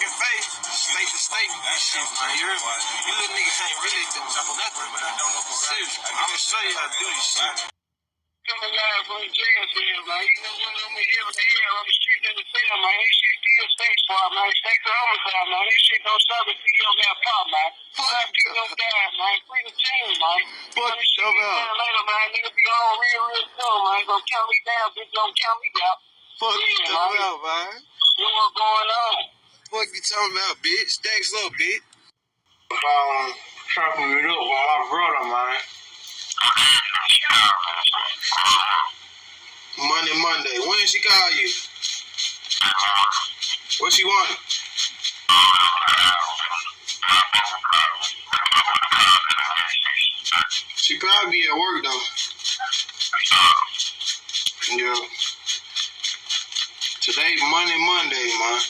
fucking face, state to state with this shit, man. You heard me? You little niggas ain't really doing nothing, man. Seriously, I'ma show you how to do this shit. Come alive from the jail cell, man. You know what? I'm here with the hell on the street in the cell, man. This shit still state swap, man. State to homicide, man. This shit don't stop until you don't got pop, man. Fuck people don't die, man. Free the team, man. Fuck this shit later, man. Nigga be home real soon, man. Gonna count me down, bitch. Don't count me out. Fuck you talking about, man? You know what's going on? Fuck you talking about, bitch? Thanks, little bitch. Chopping it up with my brother, man. Monday. When did she call you? What she wanted? She probably be at work though. Yeah. Today Monday, man.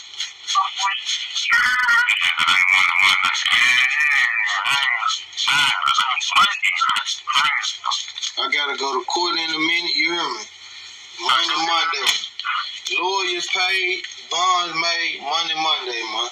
I gotta go to court in a minute, you hear me? Monday. Lawyers paid, bonds made, Monday, man.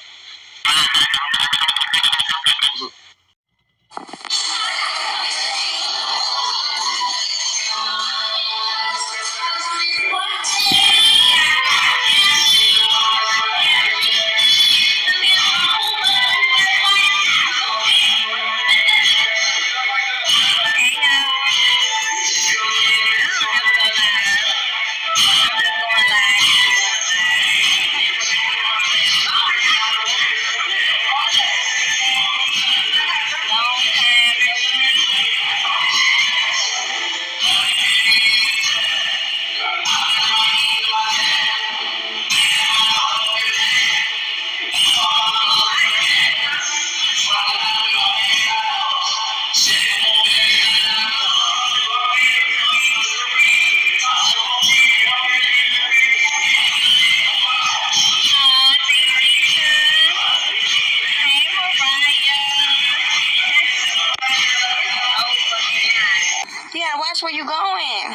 Watch where you going.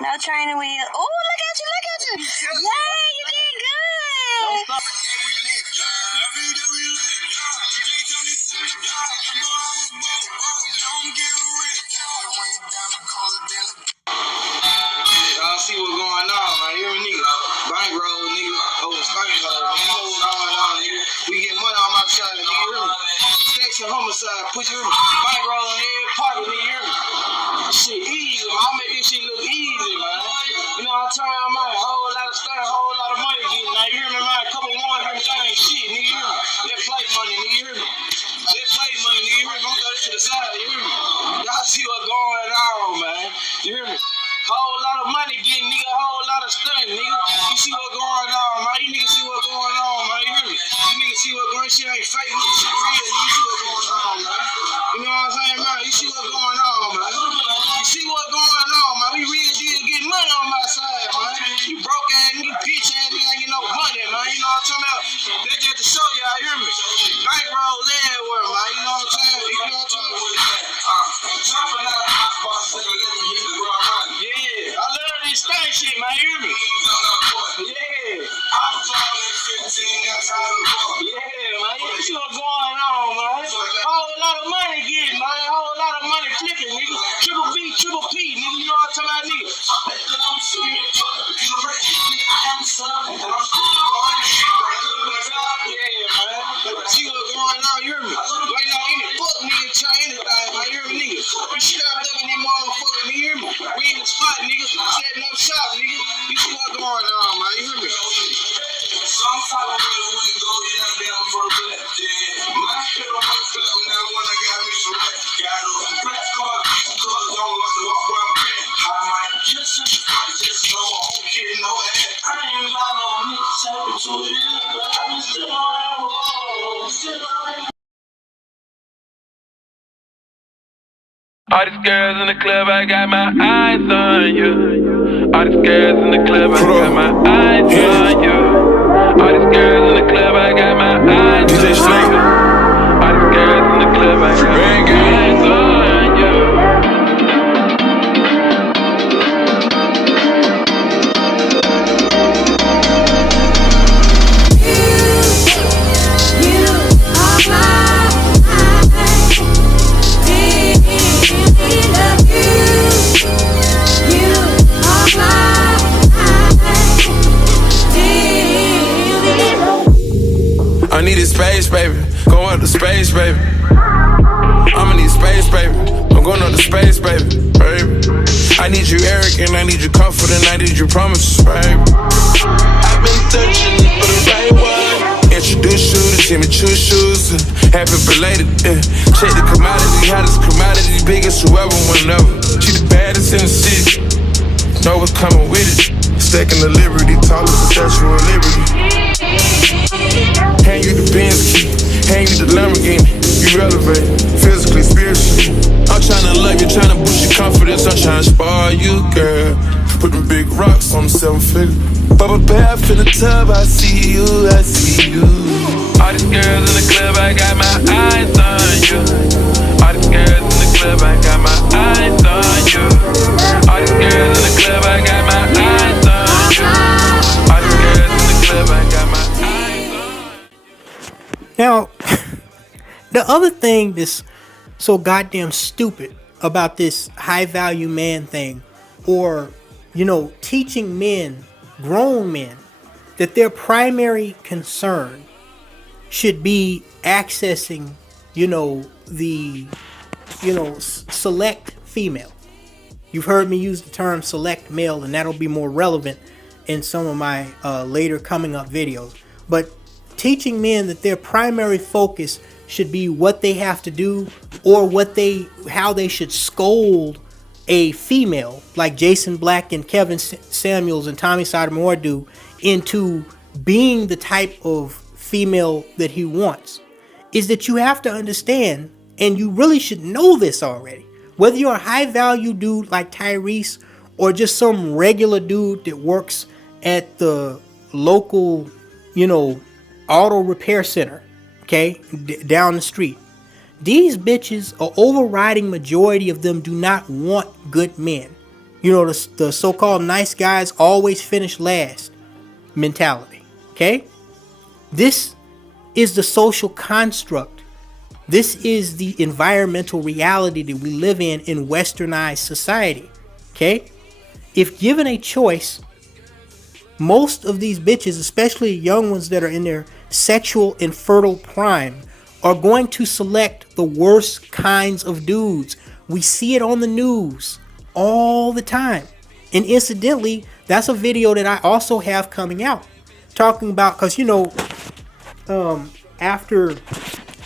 No training wheel. Oh, look at you. Yeah, you did good. Don't stop. I see what's going on, man. You hear me, nigga? Bankroll, nigga. Over skank hole, man. You know what's going on, nigga. We get money on my side, nigga. You hear me? Sex and homicide, put you in me. Bankroll in every pocket, nigga. You hear me? Shit easy, man. I make this shit look easy, man. You know, I turn around, man. Whole lot of stuff, whole lot of money getting. Now, you hear me, man? Couple one, everything ain't shit, nigga. You hear me? That play money, nigga. You hear me? That play money, nigga. You hear me? I'm throw this to the side, you hear me? Y'all see what's going on, man. You hear me? Whole lot of money getting, nigga. Whole lot of stuff, nigga. You see what's going on, man. You niggas see what's going on, man. You hear me? You niggas see what's going on. Shit ain't fake, nigga. Shit real, nigga. You see what's going on, man. You know what I'm saying, man? You see what's going on, man. You see what's going on, man. We real deal getting money on my side, man. You broke ass nigga, bitch ass nigga ain't get no money, man. You know what I'm talking about? That's just to show y'all, you hear me? Bankrolls everywhere, man. You know what I'm saying? You know what I'm talking about? Yeah, I love this stank shit, man. You hear me? Yeah. Yeah, man. You see what's going on, man. Whole lot of money getting, man. Whole lot of money flipping, nigga. Triple B, Triple P, nigga. You know what I'm talking about, nigga? Yeah, man. See what's going on, you hear me? Right now, any fuck nigga try anything, man. You hear me, nigga? We strapped up in these motherfuckers, nigga. You hear me? We in the spot, nigga. Setting up shop, nigga. You see what's going on, man. You hear me? Sometimes when you go, you got down for a bit. Yeah. My shit on my foot now when I got me some rap. Got a black car, cause I don't want to walk where I'm at. I might kiss it, I just know I don't get no ass. I ain't lying on me, 72 years, but I'm still on that road. Still on that. All these girls in the club, I got my eyes on you. All these girls in the club, I got my eyes on you. All these girls in the club, I got my eyes on you. All these girls in the club, I got my eyes on you. need space, baby. Going up to space, baby. I'ma need space, baby. I'm going up to space, baby. I need you arrogant, I need you confident, I need you promises, baby. I've been searching for the right one. Introduce you to Jimmy Choo shoes. Happy belated, check the commodity, hottest commodity, biggest whoever, whenever. She the baddest in the city. Know what's coming with it. Stacking the liberty, tallest the Statue of Liberty. Hand you the Benz key, hand you the Lamborghini. You elevate, physically, spiritually. I'm tryna love you, tryna boost your confidence. I'm tryna spoil you, girl. Put them big rocks on the 7-figure. Bubble bath in the tub, I see you, I see you. All these girls in the club, I got my eyes on you. All these girls in the club, I got my eyes on you. All these girls in the club, I got my eyes on you. All these girls in the club, I got my eyes on you. Now, the other thing that's so goddamn stupid about this high value man thing, or, teaching men, grown men, that their primary concern should be accessing, the, select female. You've heard me use the term select male, and that'll be more relevant in some of my later coming up videos. But teaching men that their primary focus should be what they have to do, or how they should scold a female like Jason Black and Kevin Samuels and Tommy Sotomayor do into being the type of female that he wants, is that you have to understand, and you really should know this already, whether you're a high value dude like Tyrese or just some regular dude that works at the local, auto repair center, okay, down the street. These bitches, an overriding majority of them, do not want good men. The so-called nice guys always finish last mentality, okay? This is the social construct. This is the environmental reality that we live in westernized society, okay? If given a choice, most of these bitches, especially young ones that are in their sexual and fertile prime, are going to select the worst kinds of dudes. We see it on the news all the time. And incidentally, that's a video that I also have coming out, talking about, because after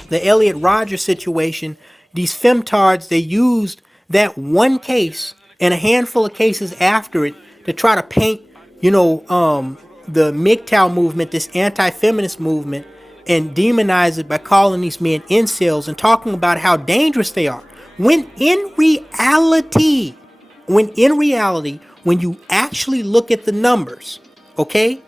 the Elliot Rodgers situation, these femtards, they used that one case and a handful of cases after it to try to paint the MGTOW movement, this anti-feminist movement, and demonize it by calling these men incels and talking about how dangerous they are. When in reality, when you actually look at the numbers, okay,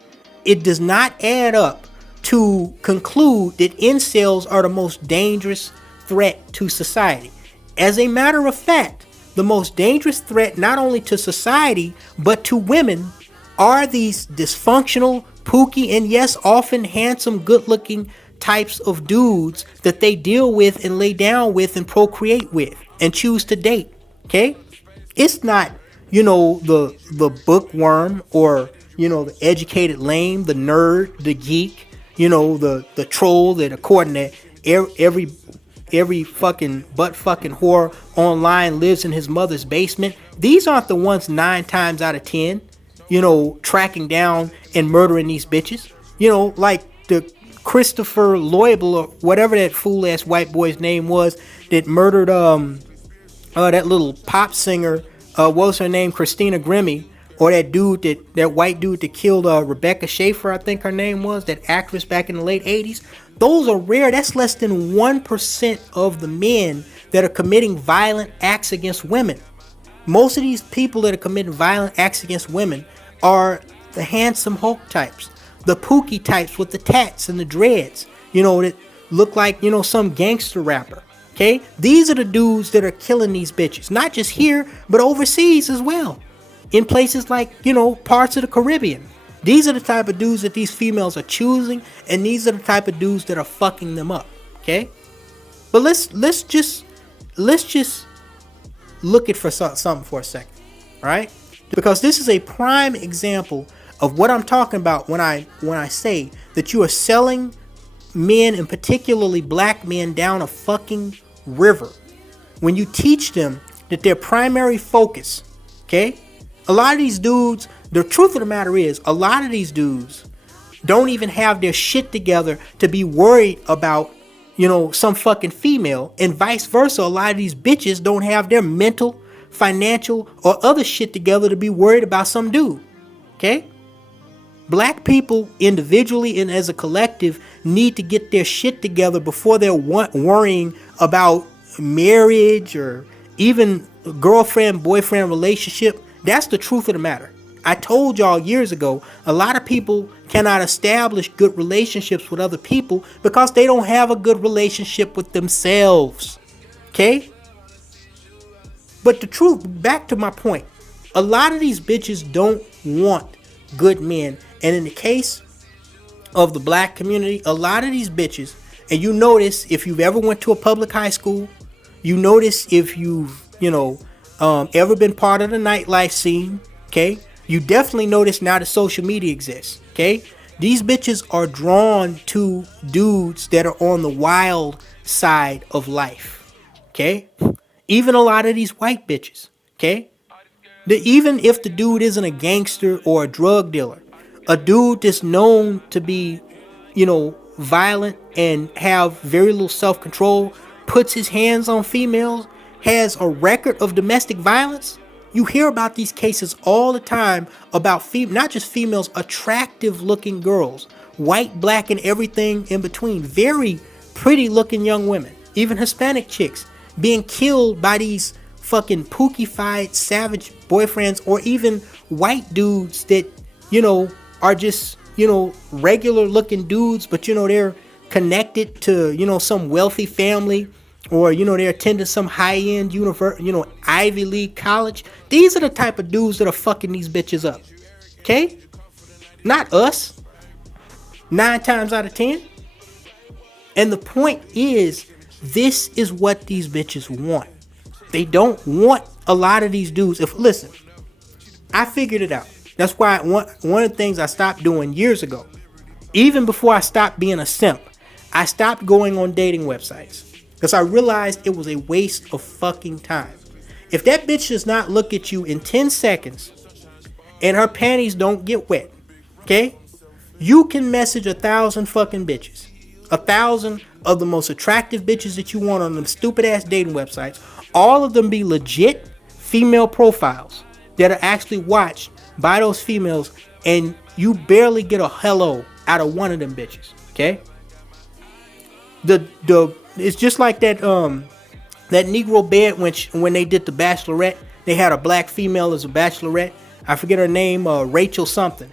it does not add up to conclude that incels are the most dangerous threat to society. As a matter of fact, the most dangerous threat not only to society, but to women, are these dysfunctional, pooky, and yes, often handsome, good-looking types of dudes that they deal with and lay down with and procreate with and choose to date. Okay? It's not, the bookworm or, the educated lame, the nerd, the geek, the troll that, according to every fucking butt fucking whore online, lives in his mother's basement. These aren't the ones 9 times out of 10, tracking down and murdering these bitches. Like the Christopher Loibel or whatever that fool ass white boy's name was that murdered that little pop singer, what was her name, Christina Grimmie, or that white dude that killed Rebecca Schaefer, I think her name was, that actress back in the late 80s. Those are rare. That's less than 1% of the men that are committing violent acts against women. Most of these people that are committing violent acts against women are the handsome Hulk types, the pookie types with the tats and the dreads, that look like, some gangster rapper. Okay? These are the dudes that are killing these bitches, not just here, but overseas as well. In places like, parts of the Caribbean. These are the type of dudes that these females are choosing, and these are the type of dudes that are fucking them up. Okay? But let's just look at for something for a second. All right? Because this is a prime example of what I'm talking about when I say that you are selling men, and particularly black men, down a fucking river. When you teach them that their primary focus, okay? A lot of these dudes, the truth of the matter is, a lot of these dudes don't even have their shit together to be worried about, some fucking female, and vice versa. A lot of these bitches don't have their mental, financial, or other shit together to be worried about some dude, okay? Black people individually and as a collective need to get their shit together before they're worrying about marriage or even girlfriend boyfriend relationship. That's the truth of the matter. I told y'all years ago, a lot of people cannot establish good relationships with other people because they don't have a good relationship with themselves. Okay? But the truth, back to my point, a lot of these bitches don't want good men. And in the case of the black community, a lot of these bitches, and you notice if you've ever went to a public high school, you notice if you've, ever been part of the nightlife scene, okay? You definitely notice now that social media exists, okay? These bitches are drawn to dudes that are on the wild side of life, okay? Even a lot of these white bitches, okay? Even if the dude isn't a gangster or a drug dealer, a dude that's known to be, violent and have very little self-control, puts his hands on females, has a record of domestic violence. You hear about these cases all the time about not just females, attractive looking girls, white, black, and everything in between. Very pretty looking young women, even Hispanic chicks, being killed by these fucking pookie-fied savage boyfriends, or even white dudes that, are just, regular looking dudes, but, they're connected to, some wealthy family, or, they're attending some high-end Ivy League college. These are the type of dudes that are fucking these bitches up. Okay? Not us. 9 times out of 10. And the point is, this is what these bitches want. They don't want a lot of these dudes. Listen, I figured it out. That's why one of the things I stopped doing years ago, even before I stopped being a simp, I stopped going on dating websites because I realized it was a waste of fucking time. If that bitch does not look at you in 10 seconds and her panties don't get wet, okay, you can message 1,000 fucking bitches. 1,000 of the most attractive bitches that you want on them stupid ass dating websites. All of them be legit female profiles that are actually watched by those females, and you barely get a hello out of one of them bitches. Okay? It's just like that Negro bed when they did the Bachelorette. They had a black female as a bachelorette. I forget her name, Rachel something.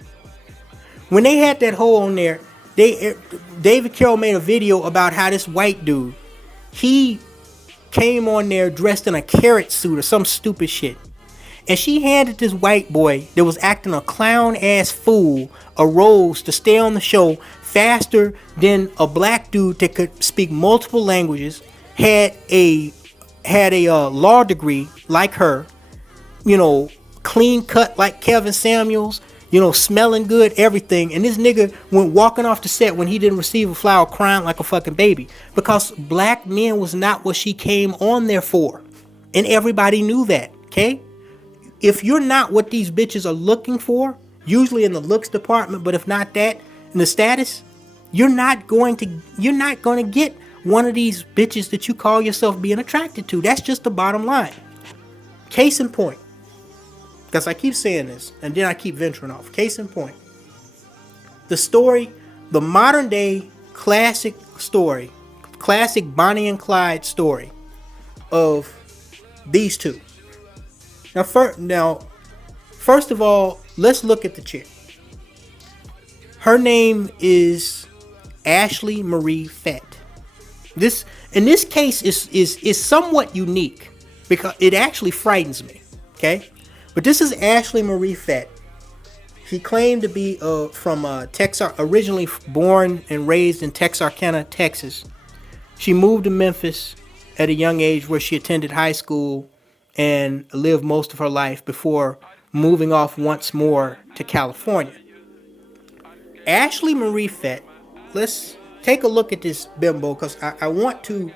When they had that hole on there, David Carroll made a video about how this white dude, he came on there dressed in a carrot suit or some stupid shit. And she handed this white boy that was acting a clown ass fool a rose to stay on the show faster than a black dude that could speak multiple languages, had a law degree like her, clean cut like Kevin Samuels, smelling good, everything. And this nigga went walking off the set when he didn't receive a flower crying like a fucking baby. Because black men was not what she came on there for. And everybody knew that, okay? If you're not what these bitches are looking for, usually in the looks department, but if not that, in the status, you're not going to get one of these bitches that you call yourself being attracted to. That's just the bottom line. Case in point. Because I keep saying this, and then I keep venturing off. Case in point. The modern day classic story, classic Bonnie and Clyde story of these two. Now, first of all, let's look at the chick. Her name is Ashley Marie Fett. This case is somewhat unique because it actually frightens me. Okay, but this is Ashley Marie Fett. She claimed to be from Texas, originally born and raised in Texarkana, Texas. She moved to Memphis at a young age where she attended high school and lived most of her life before moving off once more to California. Ashley Marie Fett, let's take a look at this bimbo, because I want to.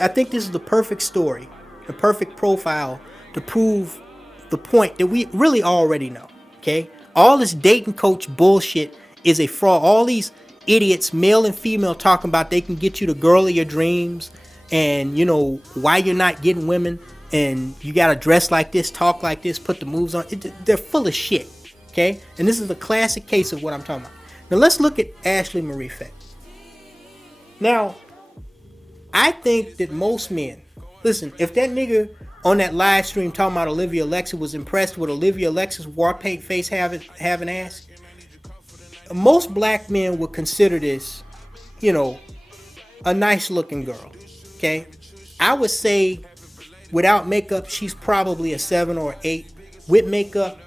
I think this is the perfect story, the perfect profile to prove the point that we really already know. Okay, all this dating coach bullshit is a fraud. All these idiots, male and female, talking about they can get you the girl of your dreams, and you know why you're not getting women, and you gotta dress like this, talk like this, put the moves on. They're full of shit. Okay, and this is a classic case of what I'm talking about. Now let's look at Ashley Marie Fett. Now, I think that most men, listen, if that nigga on that live stream talking about Olivia Alexis was impressed with Olivia Alexis war paint face having ass, most black men would consider this, you know, a nice looking girl. Okay, I would say without makeup she's probably a 7 or 8. With makeup,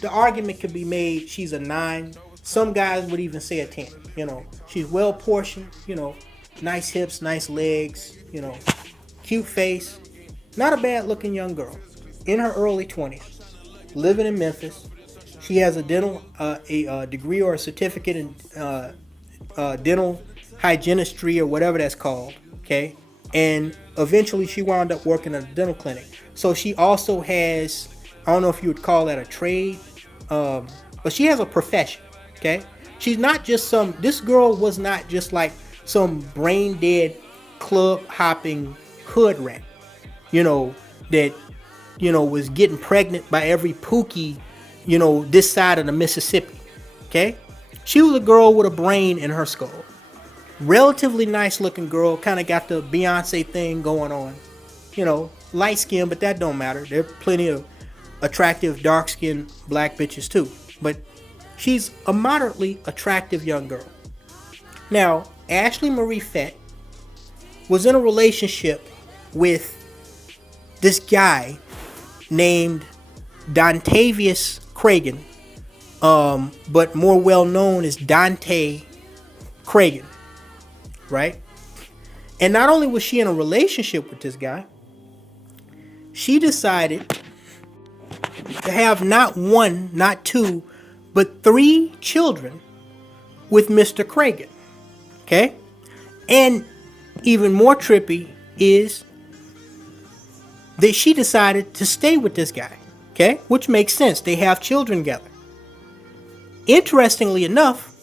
the argument could be made she's a 9. Some guys would even say a 10. You know, she's well portioned, you know, nice hips, nice legs, you know, cute face. Not a bad looking young girl. In her early 20s. Living in Memphis. She has a dental, a degree or a certificate in dental hygienistry or whatever that's called. Okay. And eventually she wound up working at a dental clinic. So she also has, I don't know if you would call that a trade, but she has a profession. Okay. She's not just this girl was not just like some brain dead club hopping hood rat, you know, that, you know, was getting pregnant by every pookie, you know, this side of the Mississippi. Okay. She was a girl with a brain in her skull. Relatively nice looking girl, kind of got the Beyonce thing going on. You know, light skin, but that don't matter. There are plenty of attractive dark skinned black bitches too. But she's a moderately attractive young girl. Now, Ashley Marie Fett was in a relationship with this guy named Dontavius Cragen, but more well known as Dante Cragen, right? And not only was she in a relationship with this guy, she decided to have not one, not two, but 3 children with Mr. Cragen. Okay? And even more trippy is that she decided to stay with this guy. Okay? Which makes sense. They have children together. Interestingly enough,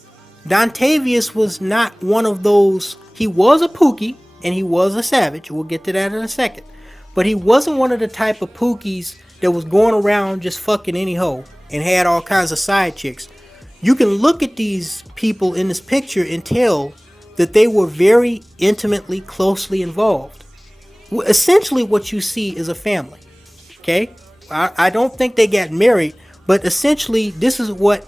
Dontavius was not one of those. He was a pookie and he was a savage. We'll get to that in a second. But he wasn't one of the type of pookies that was going around just fucking any hoe and had all kinds of side chicks. You can look at these people in this picture and tell that they were very intimately, closely involved. Essentially what you see is a family. Okay? I don't think they got married, but essentially this is what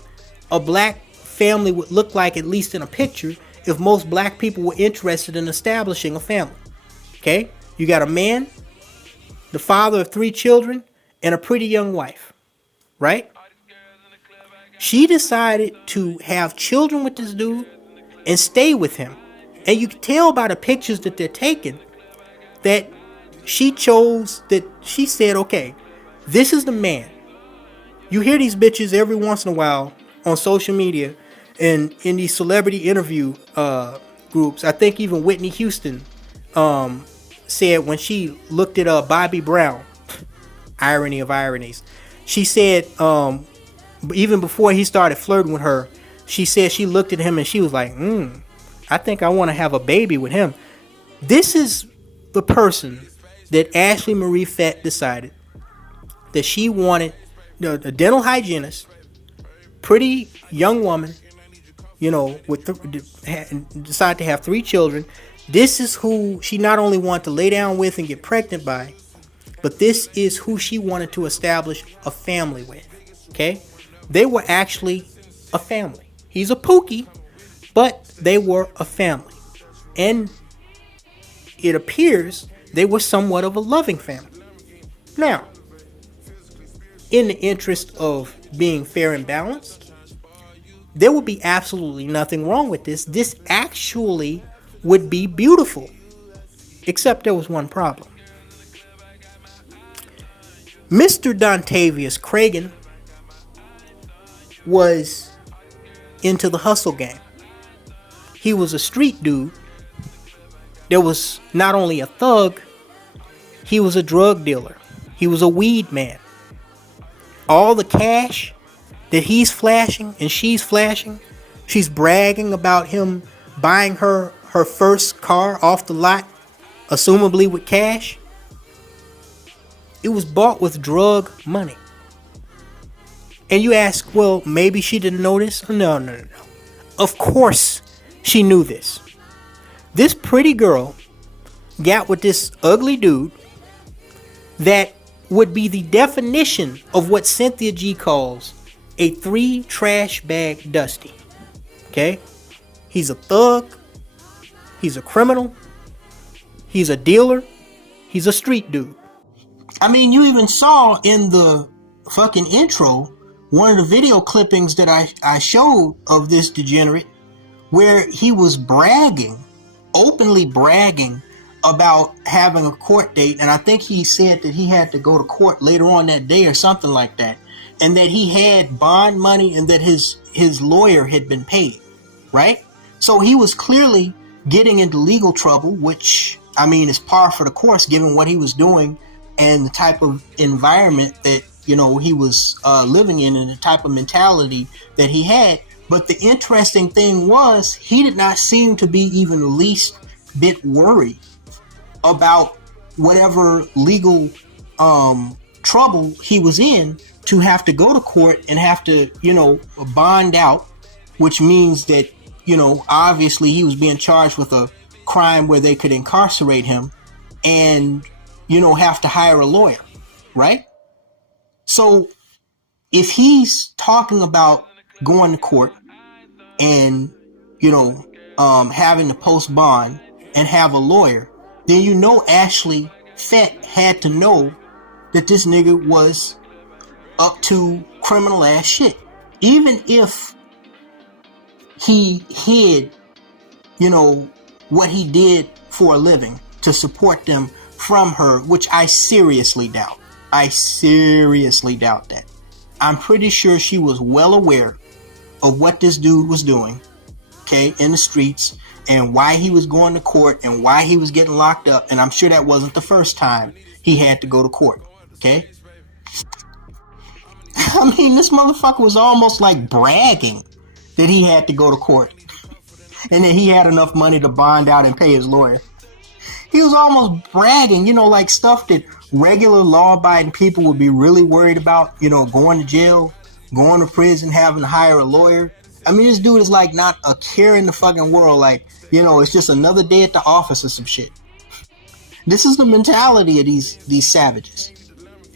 a black family would look like, at least in a picture, if most black people were interested in establishing a family. Okay? You got a man, the father of 3 children, and a pretty young wife. Right? She decided to have children with this dude and stay with him. And you can tell by the pictures that they're taking that she chose, that she said, okay, this is the man. You hear these bitches every once in a while on social media and in these celebrity interview groups. I think even Whitney Houston said when she looked at Bobby Brown, irony of ironies, she said even before he started flirting with her, she said she looked at him and she was like, I think I want to have a baby with him. This is the person that Ashley Marie Fett decided that she wanted, the dental hygienist, pretty young woman, you know, decided to have 3 children. This is who she not only wanted to lay down with and get pregnant by, but this is who she wanted to establish a family with. Okay? They were actually a family. He's a pookie, but they were a family. And it appears they were somewhat of a loving family. Now, in the interest of being fair and balanced, there would be absolutely nothing wrong with this. This actually would be beautiful. Except there was one problem. Mr. Dontavius Cragen was into the hustle game. he was a street dude. There was not only a thug, he was a drug dealer. He was a weed man. All the cash that he's flashing and she's flashing, she's bragging about him buying her first car off the lot, assumably with cash. It was bought with drug money. And you ask, well, maybe she didn't know this? No. Of course she knew this. This pretty girl got with this ugly dude that would be the definition of what Cynthia G calls a 3 trash bag Dusty. Okay? He's a thug. He's a criminal. He's a dealer. He's a street dude. I mean, you even saw in the fucking intro one of the video clippings that I showed of this degenerate where he was openly bragging about having a court date, and I think he said that he had to go to court later on that day or something like that, and that he had bond money and that his lawyer had been paid, right? So he was clearly getting into legal trouble, which, I mean, is par for the course given what he was doing and the type of environment that, you know, he was living in and the type of mentality that he had. But the interesting thing was he did not seem to be even the least bit worried about whatever legal trouble he was in to have to go to court and have to, you know, bond out, which means that, you know, obviously he was being charged with a crime where they could incarcerate him and, you know, have to hire a lawyer, right? So if he's talking about going to court and, you know, having to post bond and have a lawyer, then you know Ashley Fett had to know that this nigga was up to criminal ass shit. Even if he hid, you know, what he did for a living to support them from her, which I seriously doubt. I seriously doubt that. I'm pretty sure she was well aware of what this dude was doing, okay, in the streets, and why he was going to court and why he was getting locked up. And I'm sure that wasn't the first time he had to go to court, okay? I mean, this motherfucker was almost like bragging that he had to go to court and that he had enough money to bond out and pay his lawyer. He was almost bragging, you know, like stuff that regular law-abiding people would be really worried about, you know, going to jail, going to prison, having to hire a lawyer. I mean, this dude is like not a care in the fucking world. Like, you know, it's just another day at the office or some shit. This is the mentality of these savages.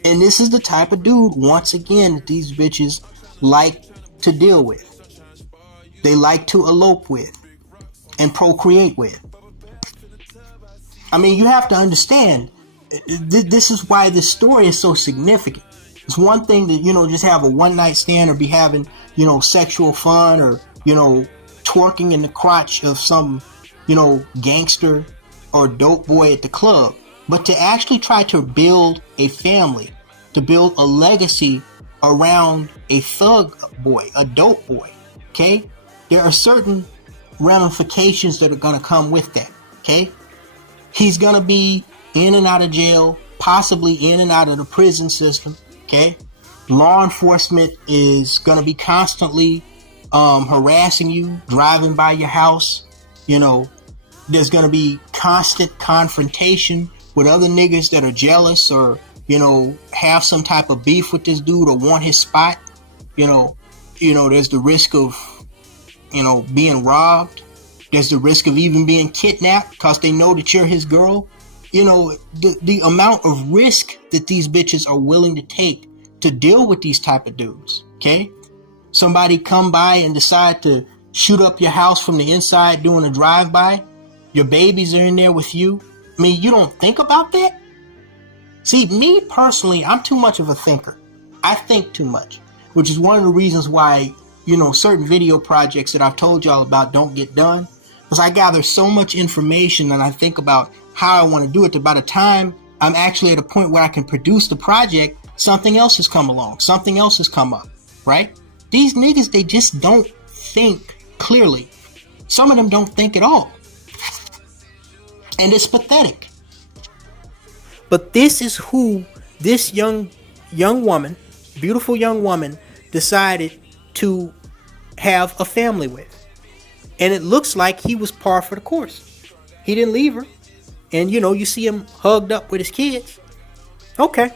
And this is the type of dude, once again, that these bitches like to deal with. They like to elope with and procreate with. I mean, you have to understand, this is why this story is so significant. It's one thing to, you know, just have a one-night stand or be having, you know, sexual fun or, you know, twerking in the crotch of some, you know, gangster or dope boy at the club. But to actually try to build a family, to build a legacy around a thug boy, a dope boy, okay? There are certain ramifications that are going to come with that, okay? He's going to be in and out of jail, possibly in and out of the prison system, okay? Law enforcement is going to be constantly harassing you, driving by your house. You know, there's going to be constant confrontation with other niggas that are jealous or, you know, have some type of beef with this dude or want his spot. You know, there's the risk of, you know, being robbed. There's the risk of even being kidnapped because they know that you're his girl. You know, the amount of risk that these bitches are willing to take to deal with these type of dudes, okay? Somebody come by and decide to shoot up your house from the inside doing a drive-by. Your babies are in there with you. I mean, you don't think about that? See, me personally, I'm too much of a thinker. I think too much, which is one of the reasons why, you know, certain video projects that I've told y'all about don't get done. Because I gather so much information and I think about how I want to do it that by the time I'm actually at a point where I can produce the project, something else has come along. Something else has come up, right? These niggas, they just don't think clearly. Some of them don't think at all. And it's pathetic. But this is who this young woman, beautiful young woman, decided to have a family with. And it looks like he was par for the course. He didn't leave her. And you see him hugged up with his kids. Okay.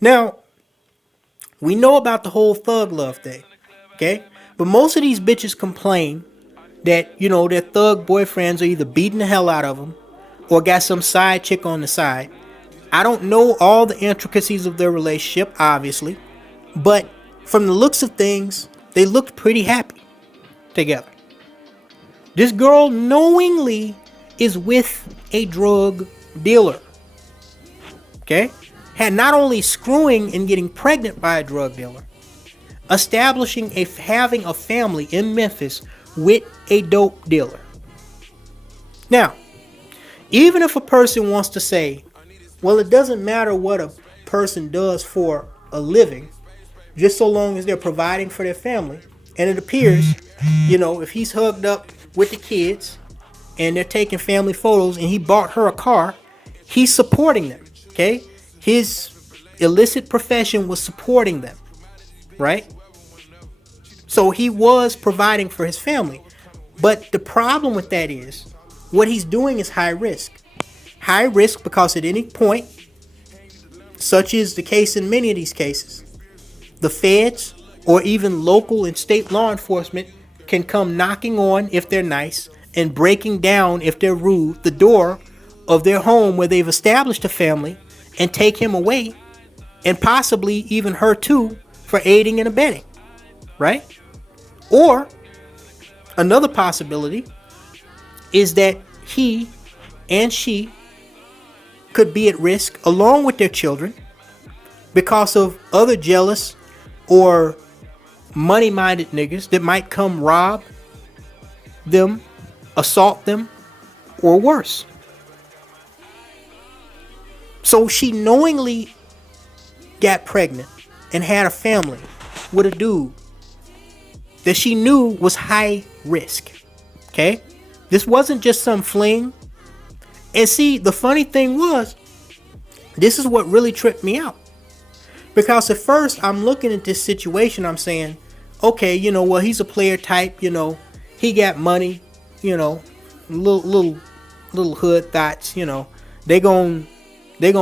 Now, we know about the whole thug love thing. Okay? But most of these bitches complain that, their thug boyfriends are either beating the hell out of them or got some side chick on the side. I don't know all the intricacies of their relationship, obviously. But from the looks of things, they looked pretty happy together. This girl knowingly is with a drug dealer. Okay? Had not only screwing and getting pregnant by a drug dealer, having a family in Memphis with a dope dealer. Now, even if a person wants to say, well, it doesn't matter what a person does for a living, just so long as they're providing for their family. And it appears, if he's hugged up with the kids and they're taking family photos and he bought her a car, he's supporting them. Okay? His illicit profession was supporting them. Right? So he was providing for his family. But the problem with that is, what he's doing is high risk. High risk because at any point, such is the case in many of these cases, the feds or even local and state law enforcement can come knocking on, if they're nice, and breaking down, if they're rude, the door of their home where they've established a family and take him away, and possibly even her too, for aiding and abetting. Right? Or another possibility is that he and she could be at risk along with their children because of other jealous or money-minded niggas that might come rob them, assault them, or worse. So she knowingly got pregnant and had a family with a dude that she knew was high risk. Okay? This wasn't just some fling. And see, the funny thing was, this is what really tripped me out. Because at first, I'm looking at this situation, I'm saying, okay, well, he's a player type, he got money, little hood thoughts, they gonna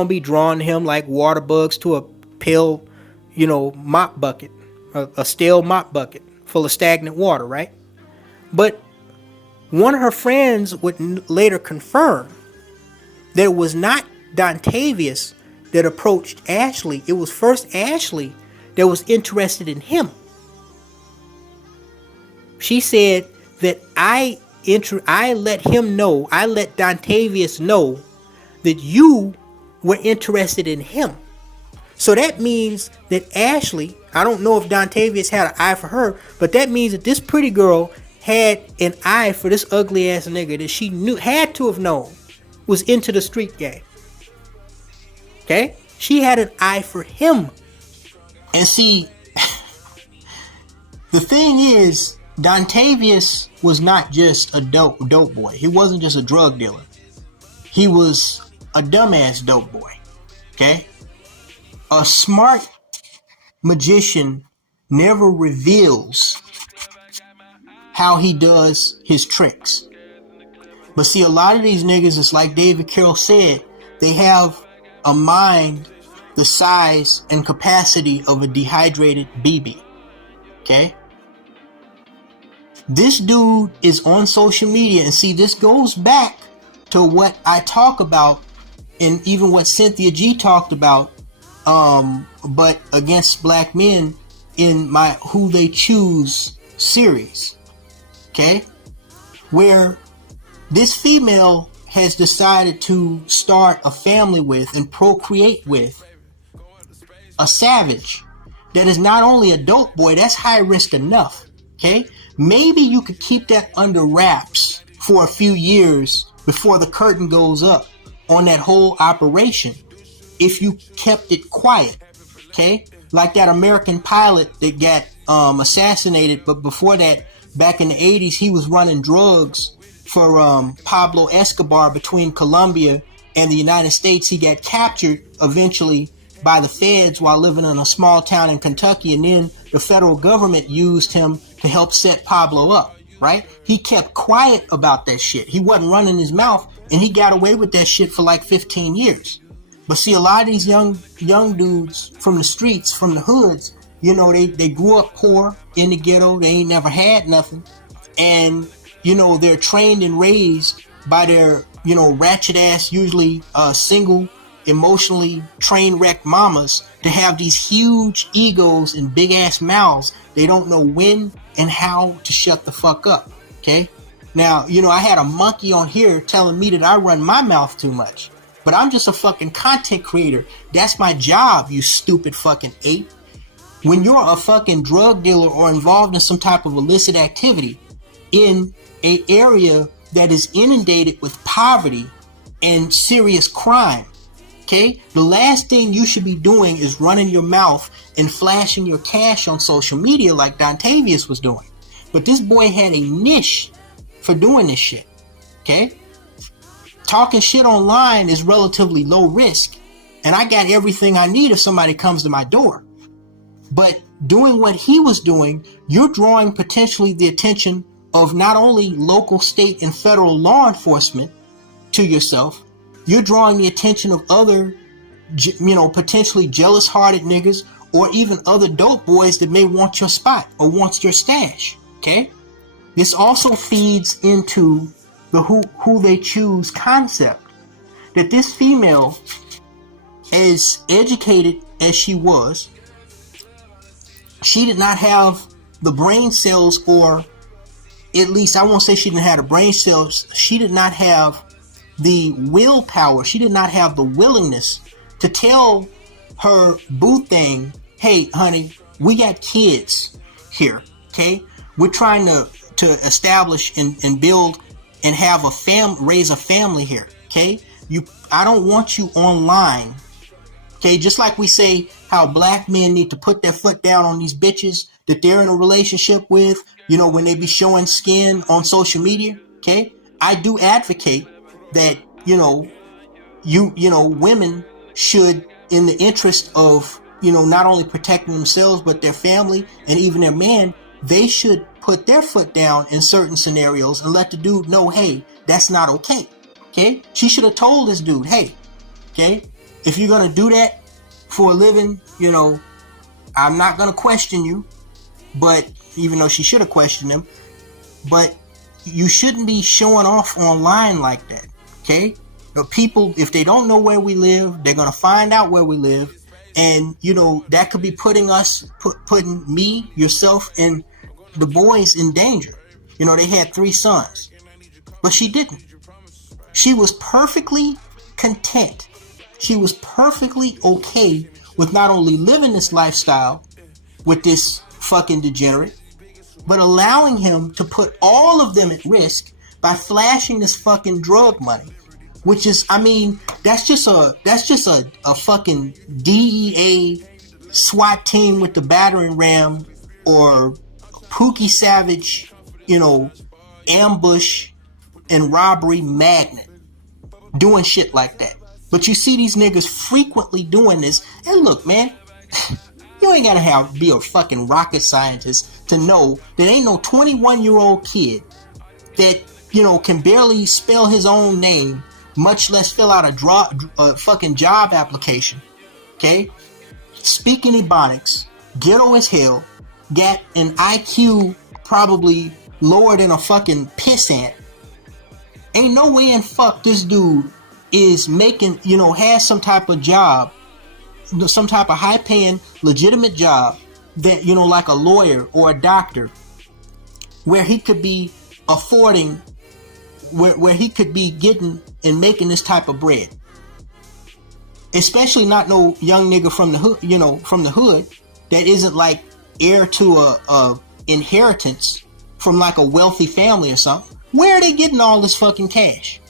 be drawn to him like water bugs to a pill, mop bucket, a stale mop bucket full of stagnant water, right? But one of her friends would later confirm that it was not Dontavius that approached Ashley. It was first Ashley that was interested in him. She said that I let Dontavius know that you were interested in him. So that means that Ashley, I don't know if Dontavius had an eye for her, but that means that this pretty girl had an eye for this ugly ass nigga that she had to have known was into the street game. Okay? She had an eye for him. And see, the thing is, Dontavius was not just a dope boy. He wasn't just a drug dealer. He was a dumbass dope boy. Okay? A smart magician never reveals how he does his tricks. But see, a lot of these niggas, it's like David Carroll said, they have a mind the size and capacity of a dehydrated BB. Okay? This dude is on social media, and see, this goes back to what I talk about, and even what Cynthia G talked about, but against black men in my Who They Choose series. Okay? Where this female has decided to start a family with and procreate with a savage that is not only a dope boy, that's high risk enough. Okay? Maybe you could keep that under wraps for a few years before the curtain goes up on that whole operation if you kept it quiet. Okay? Like that American pilot that got assassinated, but before that back in the 80s, he was running drugs for Pablo Escobar between Colombia and the United States. He got captured eventually by the feds while living in a small town in Kentucky, and then the federal government used him to help set Pablo up, right? He kept quiet about that shit. He wasn't running his mouth, and he got away with that shit for like 15 years. But see, a lot of these young dudes from the streets, from the hoods, you know, they grew up poor in the ghetto. They ain't never had nothing. And, you know, they're trained and raised by their, you know, ratchet ass, usually single, emotionally train wrecked mamas to have these huge egos and big ass mouths. They don't know when and how to shut the fuck up. Okay. Now, you know, I had a monkey on here telling me that I run my mouth too much, but I'm just a fucking content creator. That's my job, you stupid fucking ape. When you're a fucking drug dealer or involved in some type of illicit activity in an area that is inundated with poverty and serious crime, okay, the last thing you should be doing is running your mouth and flashing your cash on social media like Dontavius was doing. But this boy had a niche for doing this shit, okay? Talking shit online is relatively low risk, and I got everything I need if somebody comes to my door. But doing what he was doing, you're drawing potentially the attention of not only local, state, and federal law enforcement to yourself, you're drawing the attention of other, you know, potentially jealous-hearted niggas or even other dope boys that may want your spot or want your stash, okay? This also feeds into the who they choose concept. That this female, as educated as she was, she did not have the brain cells, or at least I won't say she didn't have the brain cells. She did not have the willpower. She did not have the willingness to tell her boo thing, hey, honey, we got kids here, okay? We're trying to establish and build and have raise a family here, okay? I don't want you online. Okay, just like we say how black men need to put their foot down on these bitches that they're in a relationship with, you know, when they be showing skin on social media, okay? I do advocate that, you know, women should, in the interest of, you know, not only protecting themselves, but their family and even their man, they should put their foot down in certain scenarios and let the dude know, hey, that's not okay, okay? She should have told this dude, hey, okay, if you're going to do that for a living, you know, I'm not going to question you, but even though she should have questioned him, but you shouldn't be showing off online like that, okay? People, if they don't know where we live, they're going to find out where we live, and, you know, that could be putting me, yourself, and the boys in danger. You know, they had 3 sons, but she didn't. She was perfectly content. She was perfectly okay with not only living this lifestyle with this fucking degenerate, but allowing him to put all of them at risk by flashing this fucking drug money, which is, I mean, that's just a fucking DEA SWAT team with the battering ram, or Pookie Savage, you know, ambush and robbery magnet doing shit like that. But you see these niggas frequently doing this. And look, man, you ain't gotta be a fucking rocket scientist to know that ain't no 21-year-old kid that, you know, can barely spell his own name, much less fill out a fucking job application, okay? Speaking Ebonics, ghetto as hell, got an IQ probably lower than a fucking pissant. Ain't no way in fuck this dude is making, you know, has some type of job, some type of high-paying, legitimate job that, you know, like a lawyer or a doctor, where he could be affording, where he could be getting and making this type of bread. Especially not no young nigga from the hood, you know, from the hood that isn't like heir to a inheritance from like a wealthy family or something. Where are they getting all this fucking cash?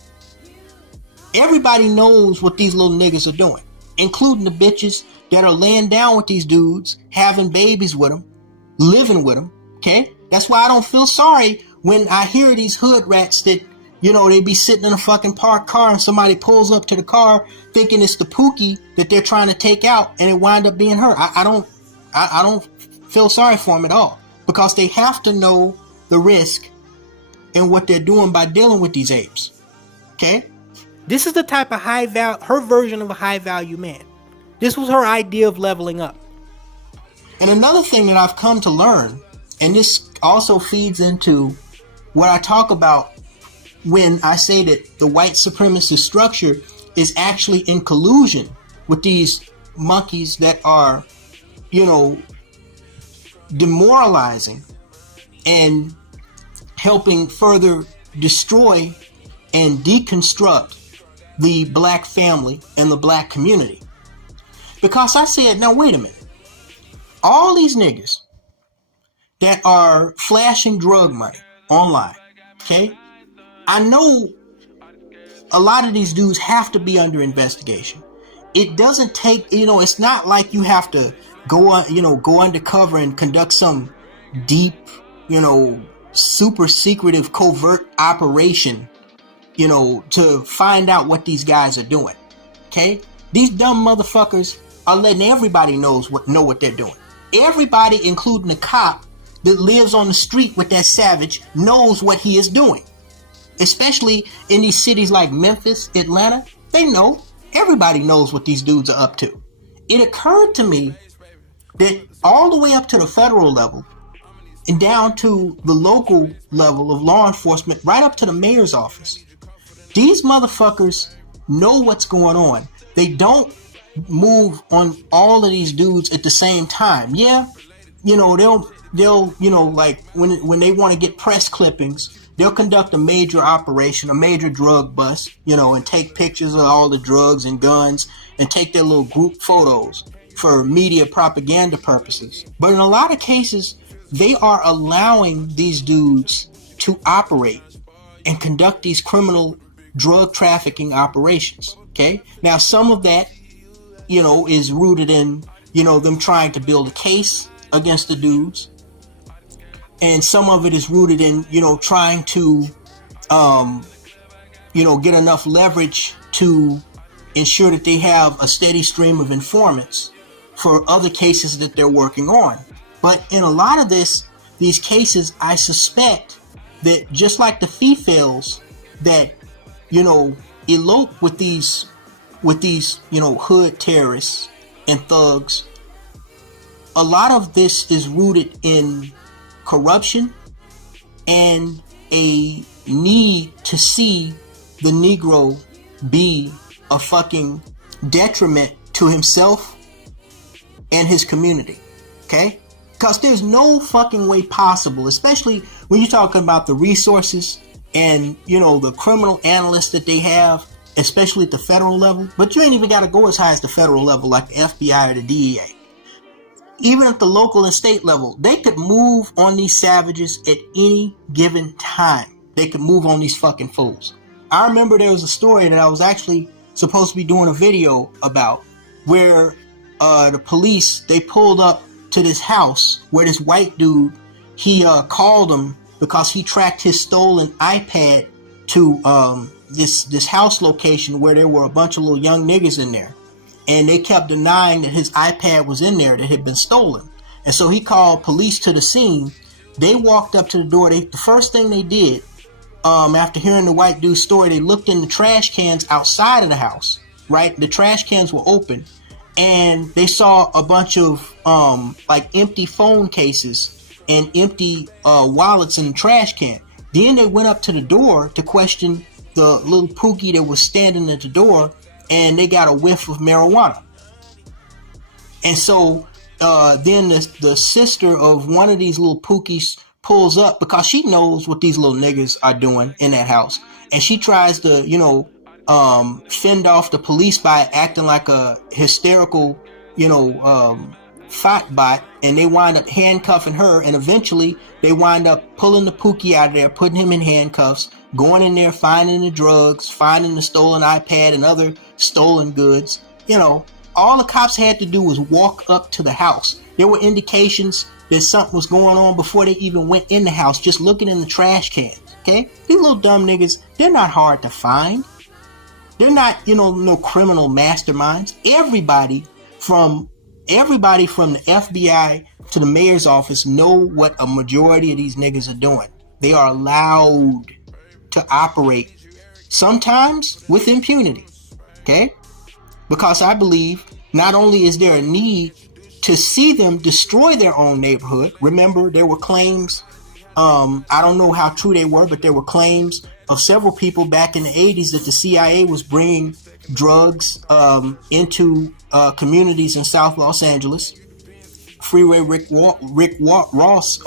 Everybody knows what these little niggas are doing, including the bitches that are laying down with these dudes, having babies with them, living with them, okay? That's why I don't feel sorry when I hear these hood rats that, you know, they be sitting in a fucking parked car and somebody pulls up to the car thinking it's the Pookie that they're trying to take out and it wind up being her. I don't feel sorry for them at all, because they have to know the risk and what they're doing by dealing with these apes. Okay? This is the type of her version of a high value man. This was her idea of leveling up. And another thing that I've come to learn, and this also feeds into what I talk about when I say that the white supremacist structure is actually in collusion with these monkeys that are, you know, demoralizing and helping further destroy and deconstruct the black family and the black community. Because I said, now wait a minute. All these niggas that are flashing drug money online, okay? I know a lot of these dudes have to be under investigation. It doesn't take, you know, it's not like you have to go on, you know, go undercover and conduct some deep, you know, super secretive covert operation, you know, to find out what these guys are doing. Okay? These dumb motherfuckers are letting everybody know what they're doing. Everybody, including the cop that lives on the street with that savage, knows what he is doing. Especially in these cities like Memphis, Atlanta, they know. Everybody knows what these dudes are up to. It occurred to me that all the way up to the federal level and down to the local level of law enforcement, right up to the mayor's office, these motherfuckers know what's going on. They don't move on all of these dudes at the same time. Yeah, you know, they'll you know, like when they want to get press clippings, they'll conduct a major operation, a major drug bust, you know, and take pictures of all the drugs and guns and take their little group photos for media propaganda purposes. But in a lot of cases, they are allowing these dudes to operate and conduct these criminal drug trafficking operations. Okay? Now, some of that, you know, is rooted in, you know, them trying to build a case against the dudes. And some of it is rooted in, you know, trying to, you know, get enough leverage to ensure that they have a steady stream of informants for other cases that they're working on. But in a lot of these cases, I suspect that just like the females that, you know, elope with these, you know, hood terrorists and thugs, a lot of this is rooted in corruption and a need to see the Negro be a fucking detriment to himself and his community. Okay? Because there's no fucking way possible, especially when you're talking about the resources and, you know, the criminal analysts that they have, especially at the federal level. But you ain't even got to go as high as the federal level like the FBI or the DEA. Even at the local and state level, they could move on these savages at any given time. They could move on these fucking fools. I remember there was a story that I was actually supposed to be doing a video about where the police, they pulled up to this house where this white dude, he called them because he tracked his stolen iPad to this house location where there were a bunch of little young niggas in there. And they kept denying that his iPad was in there that had been stolen. And so he called police to the scene. They walked up to the door. The first thing they did, after hearing the white dude's story, they looked in the trash cans outside of the house, right? The trash cans were open. And they saw a bunch of like empty phone cases and empty wallets in the trash can. Then they went up to the door to question the little pookie that was standing at the door, and they got a whiff of marijuana. And so then the sister of one of these little pookies pulls up because she knows what these little niggas are doing in that house. And she tries to, you know, fend off the police by acting like a hysterical, you know, fight bot, and they wind up handcuffing her, and eventually they wind up pulling the pookie out of there, putting him in handcuffs, going in there, finding the drugs, finding the stolen iPad and other stolen goods. You know, all the cops had to do was walk up to the house. There were indications that something was going on before they even went in the house, just looking in the trash cans. Okay? These little dumb niggas, they're not hard to find. They're not, no criminal masterminds. Everybody from the FBI to the mayor's office know what a majority of these niggas are doing. They are allowed to operate, sometimes with impunity. Okay? Because I believe not only is there a need to see them destroy their own neighborhood. Remember, there were claims, I don't know how true they were, but there were claims of several people back in the 80s that the CIA was bringing drugs into communities in South Los Angeles. Freeway Rick Ross,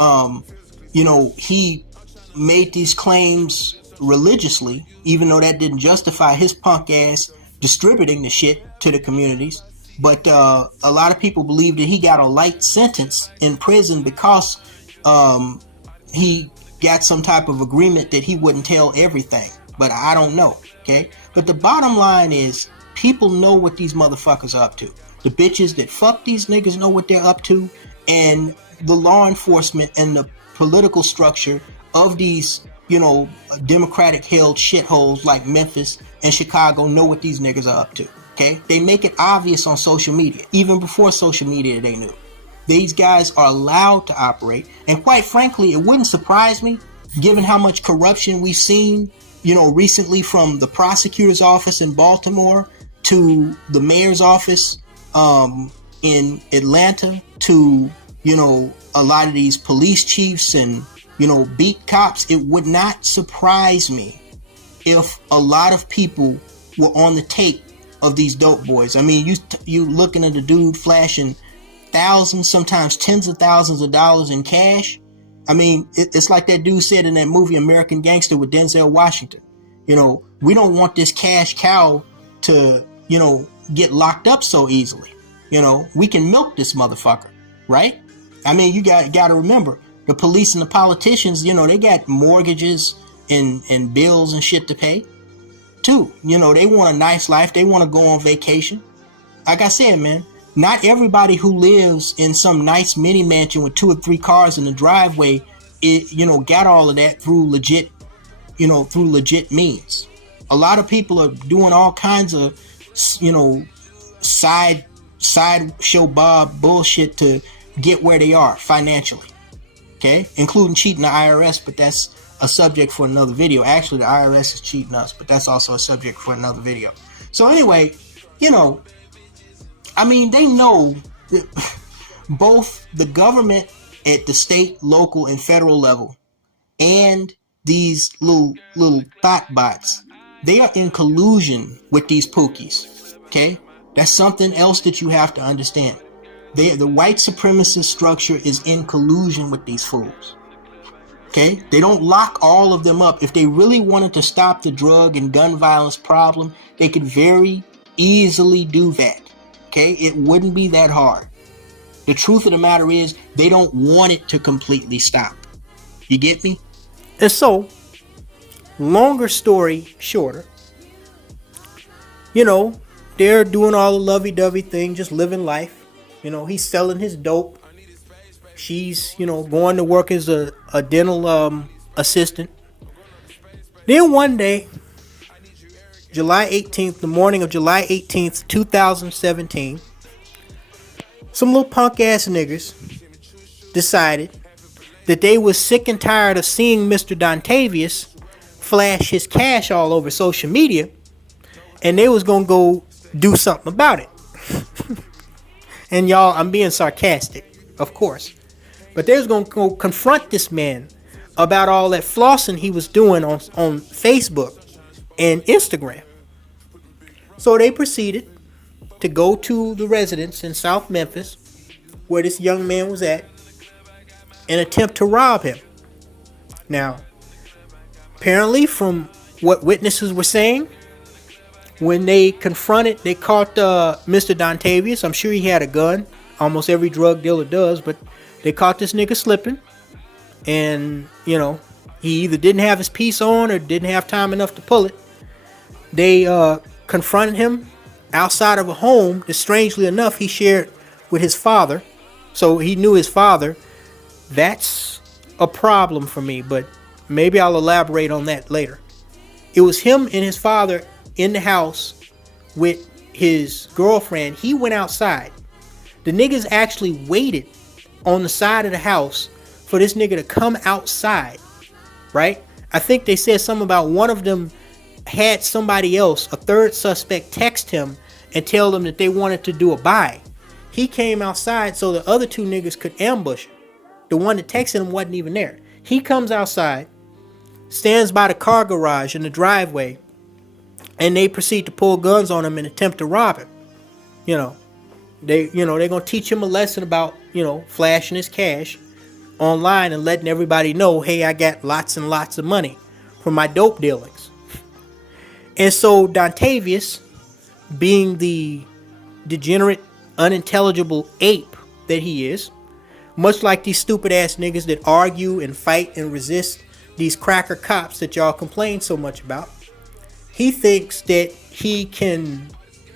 he made these claims religiously, even though that didn't justify his punk ass distributing the shit to the communities. But a lot of people believe that he got a light sentence in prison because he got some type of agreement that he wouldn't tell everything. But I don't know, okay? But the bottom line is, people know what these motherfuckers are up to. The bitches that fuck these niggas know what they're up to, and the law enforcement and the political structure of these, democratic held shitholes like Memphis and Chicago know what these niggas are up to. Okay? They make it obvious on social media. Even before social media, they knew. These guys are allowed to operate. And quite frankly, it wouldn't surprise me, given how much corruption we've seen, recently, from the prosecutor's office in Baltimore to the mayor's office in Atlanta to, a lot of these police chiefs and, beat cops. It would not surprise me if a lot of people were on the take of these dope boys. I mean, you looking at a dude flashing thousands, sometimes tens of thousands of dollars in cash. I mean, it's like that dude said in that movie American Gangster with Denzel Washington. We don't want this cash cow to, get locked up so easily. We can milk this motherfucker, right? I mean, you got to remember, the police and the politicians, they got mortgages and bills and shit to pay too. They want a nice life. They want to go on vacation. Like I said, man, not everybody who lives in some nice mini mansion with 2 or 3 cars in the driveway, got all of that through legit means. A lot of people are doing all kinds of, side show Bob bullshit to get where they are financially. Okay? Including cheating the IRS, but that's a subject for another video. Actually, the IRS is cheating us, but that's also a subject for another video. So anyway, they know that both the government at the state, local, and federal level and these little thought bots, they are in collusion with these pookies. Okay? That's something else that you have to understand. The white supremacist structure is in collusion with these fools. Okay? They don't lock all of them up. If they really wanted to stop the drug and gun violence problem, they could very easily do that. Okay? It wouldn't be that hard. The truth of the matter is, they don't want it to completely stop. You get me? And so, longer story shorter, they're doing all the lovey-dovey thing, just living life. He's selling his dope. She's, going to work as a dental assistant. Then one day, July 18th, the morning of July 18th, 2017, some little punk ass niggas decided that they was sick and tired of seeing Mr. Dontavius flash his cash all over social media, and they was gonna go do something about it. And y'all, I'm being sarcastic, of course. But they was going to go confront this man about all that flossing he was doing on Facebook and Instagram. So they proceeded to go to the residence in South Memphis, where this young man was at, and attempt to rob him. Now, apparently from what witnesses were saying, when they caught Mr. Dontavius. I'm sure he had a gun. Almost every drug dealer does, but they caught this nigga slipping. And, he either didn't have his piece on or didn't have time enough to pull it. They confronted him outside of a home that, strangely enough, he shared with his father. So he knew his father. That's a problem for me, but maybe I'll elaborate on that later. It was him and his father in the house with his girlfriend. He went outside. The niggas actually waited on the side of the house for this nigga to come outside, right? I think they said something about one of them had somebody else, a third suspect, text him and tell them that they wanted to do a buy. He came outside so the other two niggas could ambush him. The one that texted him wasn't even there. He comes outside, stands by the car garage in the driveway, and they proceed to pull guns on him and attempt to rob him. They're gonna teach him a lesson about, flashing his cash online and letting everybody know, hey, I got lots and lots of money from my dope dealings. And so Dontavius, being the degenerate, unintelligible ape that he is, much like these stupid ass niggas that argue and fight and resist these cracker cops that y'all complain so much about, he thinks that he can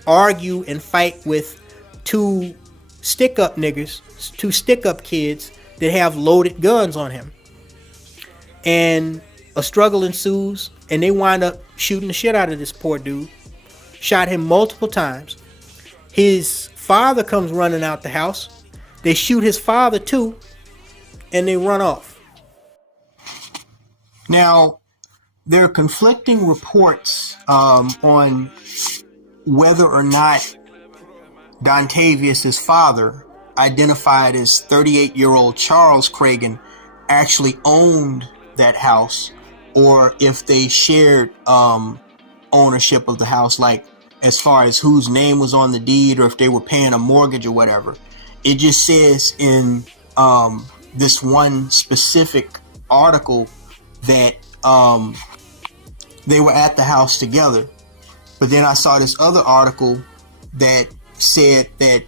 argue and fight with two stick-up niggas, two stick-up kids that have loaded guns on him. And a struggle ensues, and they wind up shooting the shit out of this poor dude. Shot him multiple times. His father comes running out the house. They shoot his father too, and they run off. Now, there are conflicting reports on whether or not Dontavius' father, identified as 38-year-old Charles Cragen, actually owned that house, or if they shared ownership of the house, like as far as whose name was on the deed, or if they were paying a mortgage or whatever. It just says in this one specific article that they were at the house together. But then I saw this other article that said that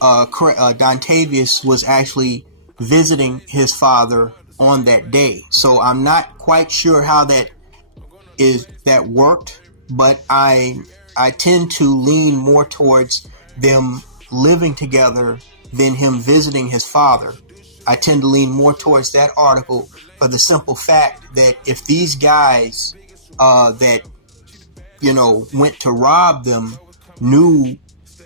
Dontavius was actually visiting his father on that day. So I'm not quite sure how that worked, but I tend to lean more towards them living together than him visiting his father. I tend to lean more towards that article for the simple fact that if these guys that went to rob them knew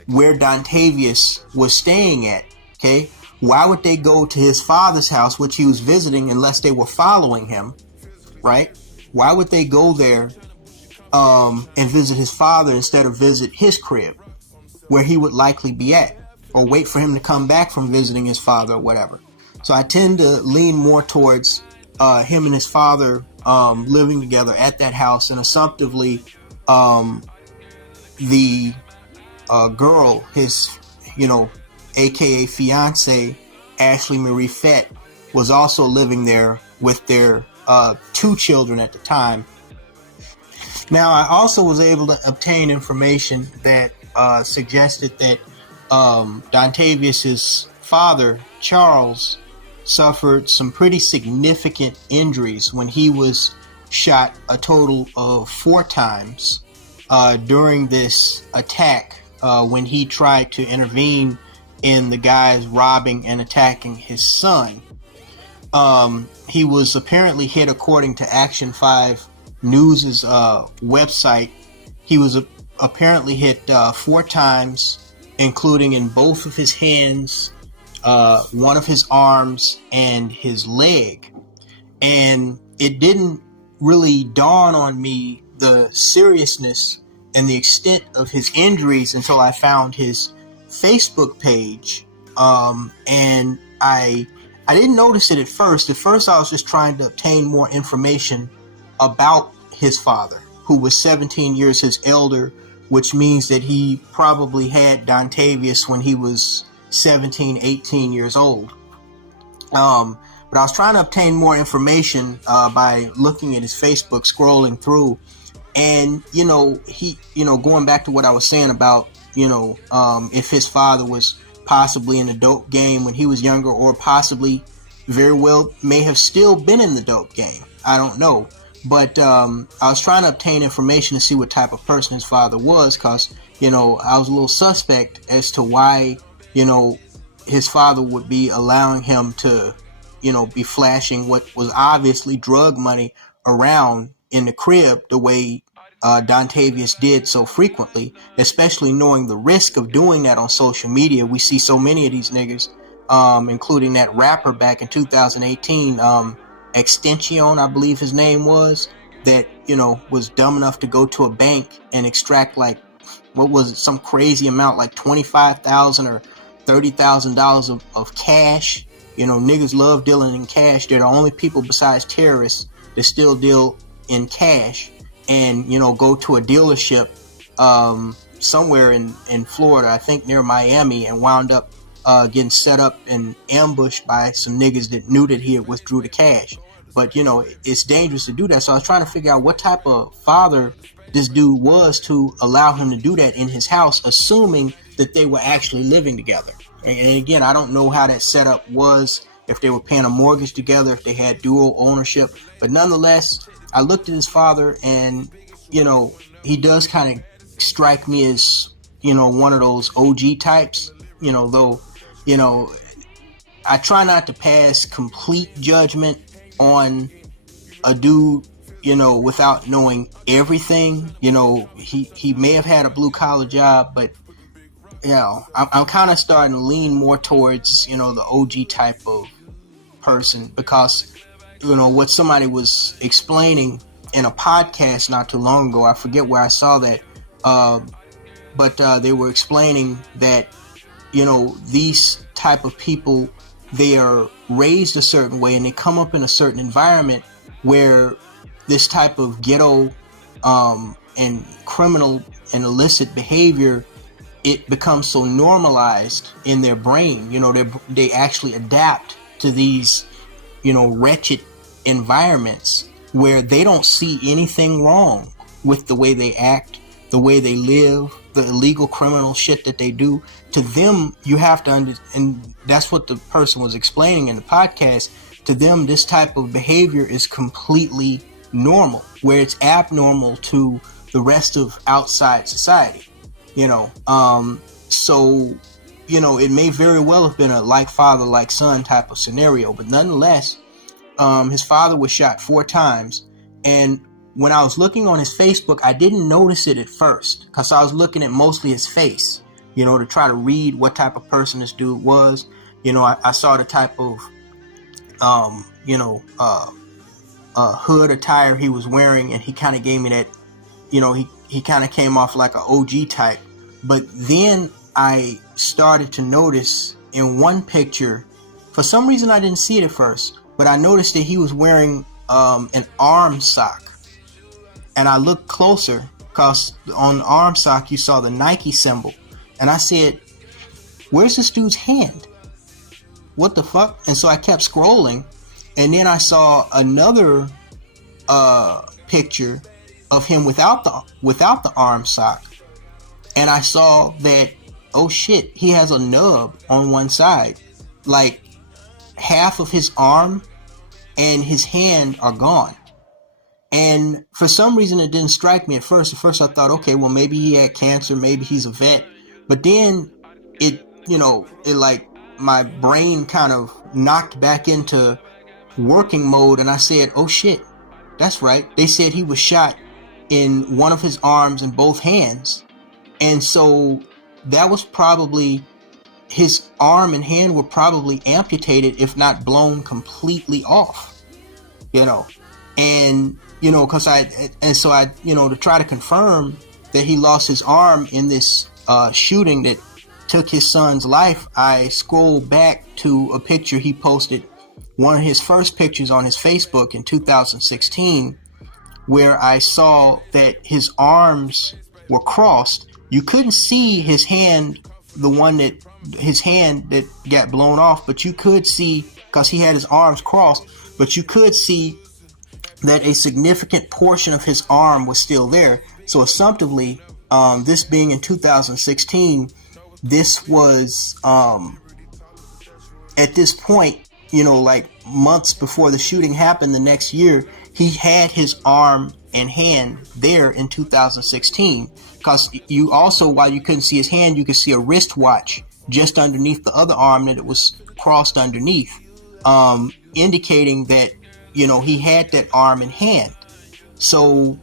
where Dontavius was staying at, okay, why would they go to his father's house, which he was visiting, unless they were following him, right? Why would they go there and visit his father instead of visit his crib, where he would likely be at, or wait for him to come back from visiting his father or whatever? So I tend to lean more towards him and his father living together at that house, and assumptively the girl, his, aka fiance, Ashley Marie Fett, was also living there with their two children at the time. Now, I also was able to obtain information that suggested that Dontavius's father, Charles, suffered some pretty significant injuries when he was shot a total of 4 times during this attack when he tried to intervene in the guys robbing and attacking his son. He was apparently hit, according to Action 5 News' website. He was apparently hit 4 times, including in both of his hands, one of his arms, and his leg. And it didn't really dawn on me the seriousness and the extent of his injuries until I found his Facebook page. And I didn't notice it at first. At first, I was just trying to obtain more information about his father, who was 17 years his elder, which means that he probably had Dontavius when he was 17, 18 years old. But I was trying to obtain more information by looking at his Facebook, scrolling through. And, he, going back to what I was saying about, if his father was possibly in the dope game when he was younger, or possibly very well may have still been in the dope game. I don't know. But I was trying to obtain information to see what type of person his father was, because, I was a little suspect as to why, his father would be allowing him to, be flashing what was obviously drug money around in the crib the way Dontavius did so frequently, especially knowing the risk of doing that on social media. We see so many of these niggas, including that rapper back in 2018, Extension, I believe his name was, that, was dumb enough to go to a bank and extract like, what was it, some crazy amount, like $25,000 or $30,000 of cash. Niggas love dealing in cash. They're the only people besides terrorists that still deal in cash. And, go to a dealership somewhere in Florida, I think near Miami, and wound up getting set up and ambushed by some niggas that knew that he had withdrew the cash. But, it's dangerous to do that. So I was trying to figure out what type of father this dude was to allow him to do that in his house, assuming that they were actually living together. And again, I don't know how that setup was, if they were paying a mortgage together, if they had dual ownership. But nonetheless, I looked at his father and, he does kind of strike me as, one of those OG types, though, I try not to pass complete judgment on a dude, without knowing everything. He may have had a blue collar job, but I'm kind of starting to lean more towards, the OG type of person, because, what somebody was explaining in a podcast not too long ago, I forget where I saw that, but they were explaining that, these type of people, they are raised a certain way and they come up in a certain environment where this type of ghetto and criminal and illicit behavior, it becomes so normalized in their brain. They actually adapt to these, wretched environments where they don't see anything wrong with the way they act, the way they live, the illegal criminal shit that they do. To them, you have to and that's what the person was explaining in the podcast. To them, this type of behavior is completely normal, where it's abnormal to the rest of outside society. So, it may very well have been a like father, like son type of scenario, but nonetheless, his father was shot 4 times. And when I was looking on his Facebook, I didn't notice it at first, because I was looking at mostly his face, to try to read what type of person this dude was. I saw the type of, hood attire he was wearing, and he kind of gave me that, he kind of came off like an OG type. But then I started to notice in one picture, for some reason I didn't see it at first, but I noticed that he was wearing an arm sock. And I looked closer, because on the arm sock you saw the Nike symbol. And I said, where's this dude's hand? What the fuck? And so I kept scrolling, and then I saw another picture of him without the arm sock. And I saw that, oh shit, he has a nub on one side. Like, half of his arm and his hand are gone. And for some reason, it didn't strike me at first. At first, I thought, okay, well, maybe he had cancer. Maybe he's a vet. But then it like, my brain kind of knocked back into working mode. And I said, oh shit, that's right. They said he was shot in one of his arms and both hands. And so that was probably, his arm and hand were probably amputated, if not blown completely off, and, cause so I, to try to confirm that he lost his arm in this, shooting that took his son's life, I scrolled back to a picture he posted, one of his first pictures on his Facebook in 2016, where I saw that his arms were crossed. You couldn't see his hand, his hand that got blown off, but you could see, because he had his arms crossed, but you could see that a significant portion of his arm was still there. So assumptively, this being in 2016, this was, at this point, like months before the shooting happened the next year, he had his arm and hand there in 2016. Because you also, while you couldn't see his hand, you could see a wristwatch just underneath the other arm that it was crossed underneath. indicating that, he had that arm in hand. So,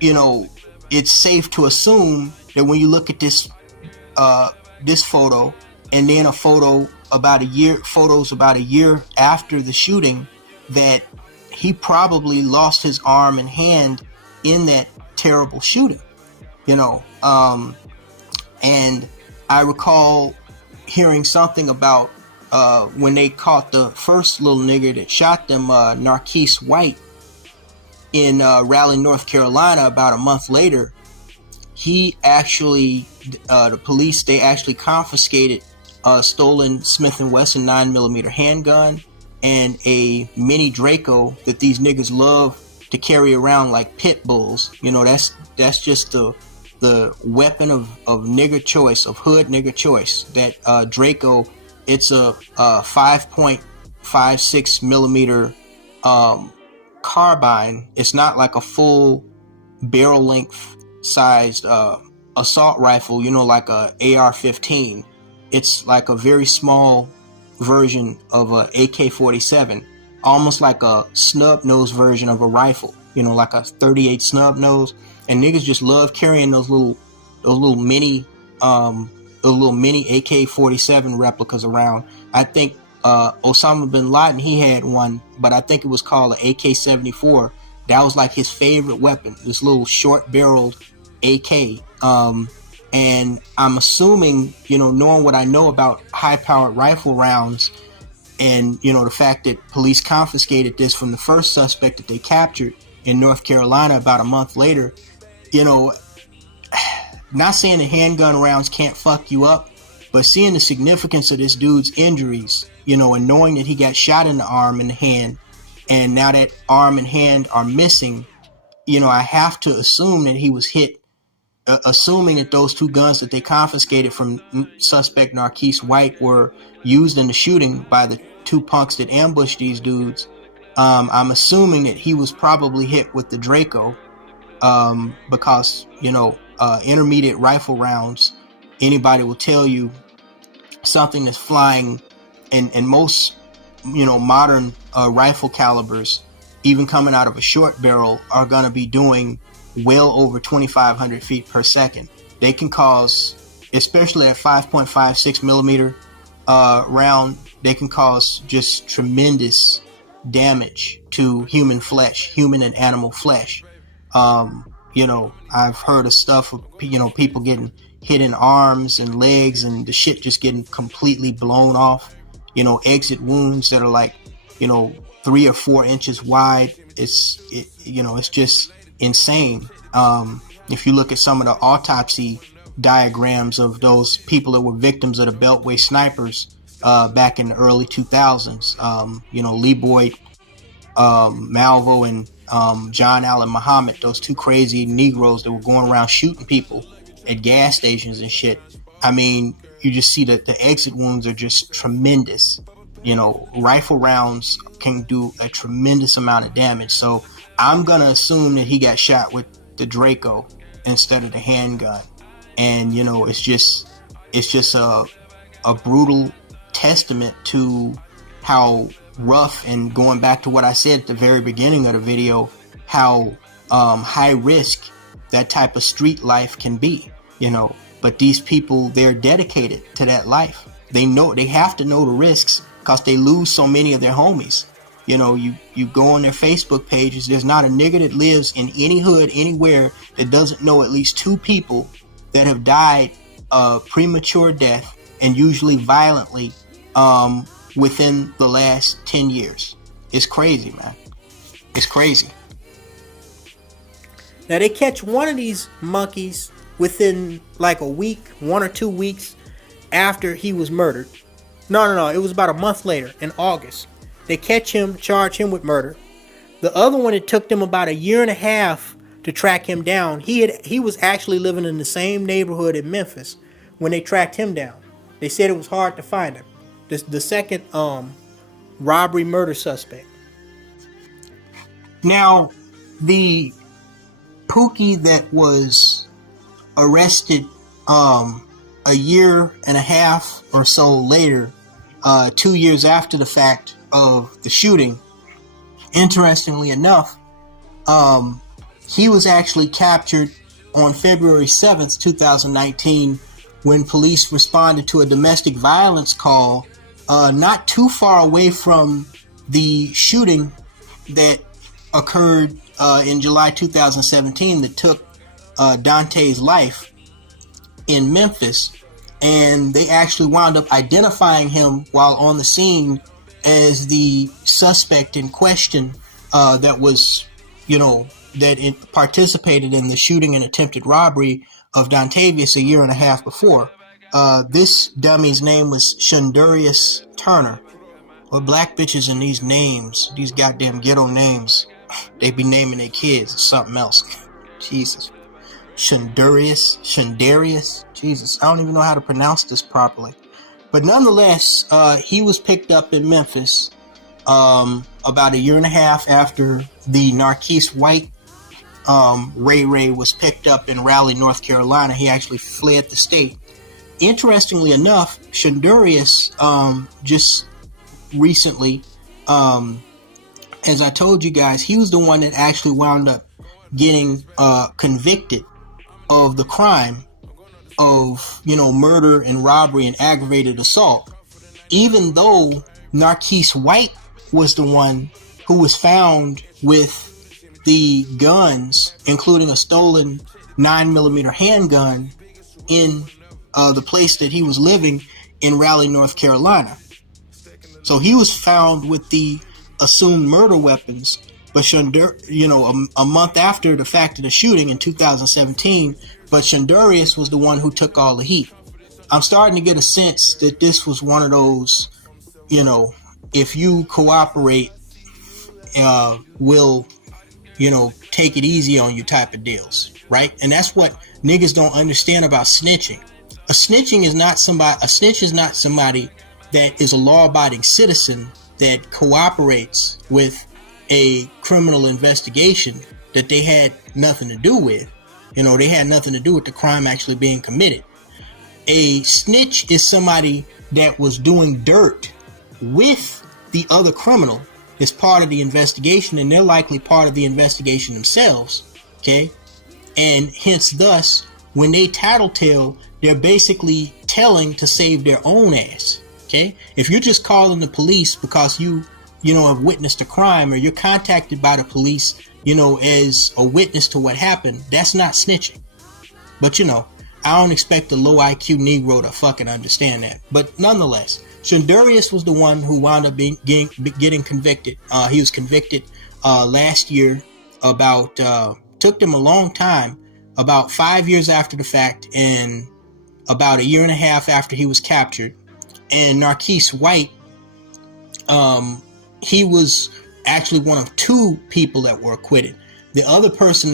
it's safe to assume that when you look at this photo, and then photos about a year after the shooting, that he probably lost his arm and hand in that terrible shooting, and I recall hearing something about when they caught the first little nigger that shot them, Narquise White, in Raleigh, North Carolina. About a month later, he actually, the police, they actually confiscated a stolen Smith & Wesson 9mm handgun and a mini Draco that these niggas love to carry around like pit bulls. That's just the weapon of nigger choice, of hood nigger choice. That Draco, it's a 5.56 millimeter carbine. It's not like a full barrel length sized assault rifle, like a AR-15. It's like a very small version of a AK-47, almost like a snub nose version of a rifle, like a 38 snub nose. And niggas just love carrying those little mini AK-47 replicas around. I think Osama bin Laden, he had one, but I think it was called an AK-74. That was like his favorite weapon, this little short-barreled AK. And I'm assuming, knowing what I know about high-powered rifle rounds, and, the fact that police confiscated this from the first suspect that they captured in North Carolina about a month later, not saying the handgun rounds can't fuck you up, but seeing the significance of this dude's injuries, and knowing that he got shot in the arm and the hand, and now that arm and hand are missing, I have to assume that he was hit, assuming that those two guns that they confiscated from suspect Narquise White were used in the shooting by the two punks that ambushed these dudes. I'm assuming that he was probably hit with the Draco, because, intermediate rifle rounds, anybody will tell you, something that's flying in most, modern rifle calibers, even coming out of a short barrel, are going to be doing well over 2,500 feet per second. They can cause, especially at 5.56 millimeter round, they can cause just tremendous damage to human and animal flesh. I've heard of stuff of, people getting hit in arms and legs and the shit just getting completely blown off. Exit wounds that are like, 3 or 4 inches wide. It's just insane. If you look at some of the autopsy diagrams of those people that were victims of the Beltway snipers back in the early 2000s, Lee Boyd Malvo and John Allen Muhammad, those two crazy Negroes that were going around shooting people at gas stations and shit. I mean, you just see that the exit wounds are just tremendous. Rifle rounds can do a tremendous amount of damage. So I'm going to assume that he got shot with the Draco instead of the handgun. And, it's just a brutal testament to how rough, and going back to what I said at the very beginning of the video, how high risk that type of street life can be, But these people, they're dedicated to that life. They have to know the risks, because they lose so many of their homies. You go on their Facebook pages, there's not a nigga that lives in any hood anywhere that doesn't know at least 2 people that have died premature death, and usually violently, within the last 10 years. It's crazy, man. It's crazy. Now they catch one of these monkeys within like a week, 1 or 2 weeks after he was murdered. No. It was about a month later, in August. They catch him, charge him with murder. The other one, it took them about 1.5 years to track him down. He was actually living in the same neighborhood in Memphis when they tracked him down. They said it was hard to find him. The second robbery murder suspect. Now, the Pookie that was arrested 1.5 years or so later, 2 years after the fact, of the shooting, interestingly enough, he was actually captured on February 7th, 2019, when police responded to a domestic violence call not too far away from the shooting that occurred in July 2017 that took Dante's life in Memphis. And they actually wound up identifying him while on the scene as the suspect in question that was, that it participated in the shooting and attempted robbery of Dontavius a year and a half before. This dummy's name was Shundurius Turner. Well, black bitches in these names, these goddamn ghetto names, they be naming their kids or something else. Jesus. Shundurius, Jesus, I don't even know how to pronounce this properly. But nonetheless, he was picked up in Memphis about a year and a half after the Narquise White Ray was picked up in Raleigh, North Carolina. He actually fled the state. Interestingly enough, Shundurius just recently, as I told you guys, he was the one that actually wound up getting convicted of the crime of, murder and robbery and aggravated assault, even though Narquise White was the one who was found with the guns, including a stolen 9mm handgun, in the place that he was living in Raleigh, North Carolina. So he was found with the assumed murder weapons, but a month after the fact of the shooting in 2017, but Shundurius was the one who took all the heat. I'm starting to get a sense that this was one of those, if you cooperate, we'll, take it easy on you type of deals, right? And that's what niggas don't understand about snitching. A snitch is not somebody that is a law-abiding citizen that cooperates with a criminal investigation that they had nothing to do with. They had nothing to do with the crime actually being committed. A snitch is somebody that was doing dirt with the other criminal as part of the investigation, and they're likely part of the investigation themselves, okay? And hence, thus, when they tattletale, they're basically telling to save their own ass, okay? If you're just calling the police because you have witnessed a crime, or you're contacted by the police, as a witness to what happened, that's not snitching. But, I don't expect a low IQ Negro to fucking understand that. But nonetheless, Shundurius was the one who wound up getting convicted. He was convicted last year took them a long time, about 5 years after the fact, and about a year and a half after he was captured. And Narquise White, he was actually one of two people that were acquitted. The other person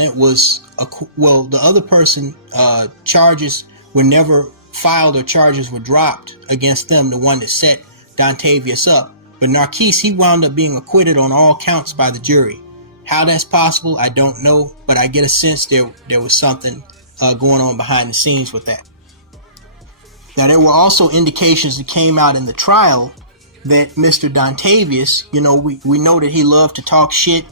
charges were never filed or charges were dropped against them, the one that set Dontavius up. But Narquise, he wound up being acquitted on all counts by the jury. How that's possible, I don't know, but I get a sense there was something going on behind the scenes with that. Now, there were also indications that came out in the trial that Mr. Dontavius, we know that he loved to talk shit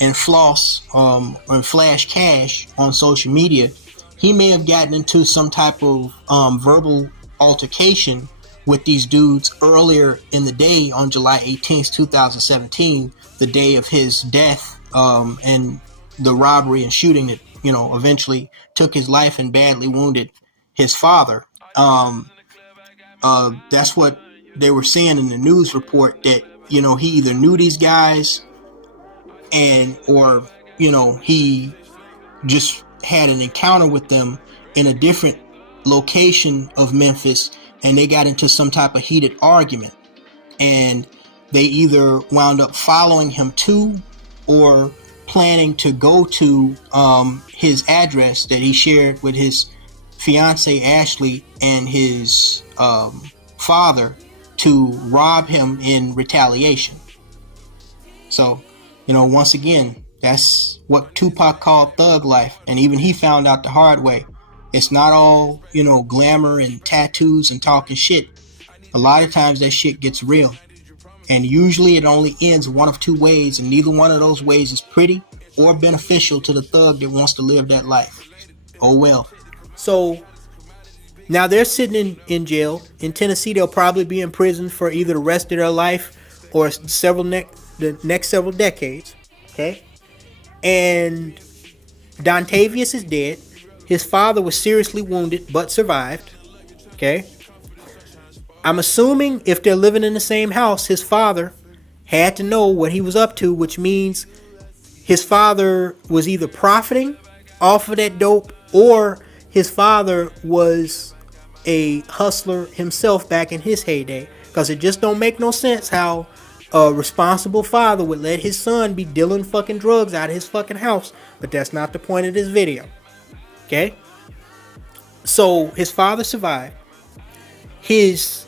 and floss and flash cash on social media. He may have gotten into some type of verbal altercation with these dudes earlier in the day on July 18th, 2017, the day of his death, and the robbery and shooting that, eventually took his life and badly wounded his father. That's what they were saying in the news report, that, he either knew these guys or he just had an encounter with them in a different location of Memphis, and they got into some type of heated argument, and they either wound up following him to or planning to go to his address that he shared with his fiance Ashley and his father to rob him in retaliation. So, once again, that's what Tupac called thug life, and even he found out the hard way. It's not all, glamour and tattoos and talking shit. A lot of times that shit gets real. And usually it only ends one of two ways, and neither one of those ways is pretty or beneficial to the thug that wants to live that life. Oh well. So now they're sitting in jail. In Tennessee, they'll probably be in prison for either the rest of their life or the next several decades. Okay? And Dontavius is dead. His father was seriously wounded but survived. Okay? I'm assuming if they're living in the same house, his father had to know what he was up to, which means his father was either profiting off of that dope or his father was a hustler himself back in his heyday. Because it just don't make no sense how a responsible father would let his son be dealing fucking drugs out of his fucking house. But that's not the point of this video. Okay? So his father survived. His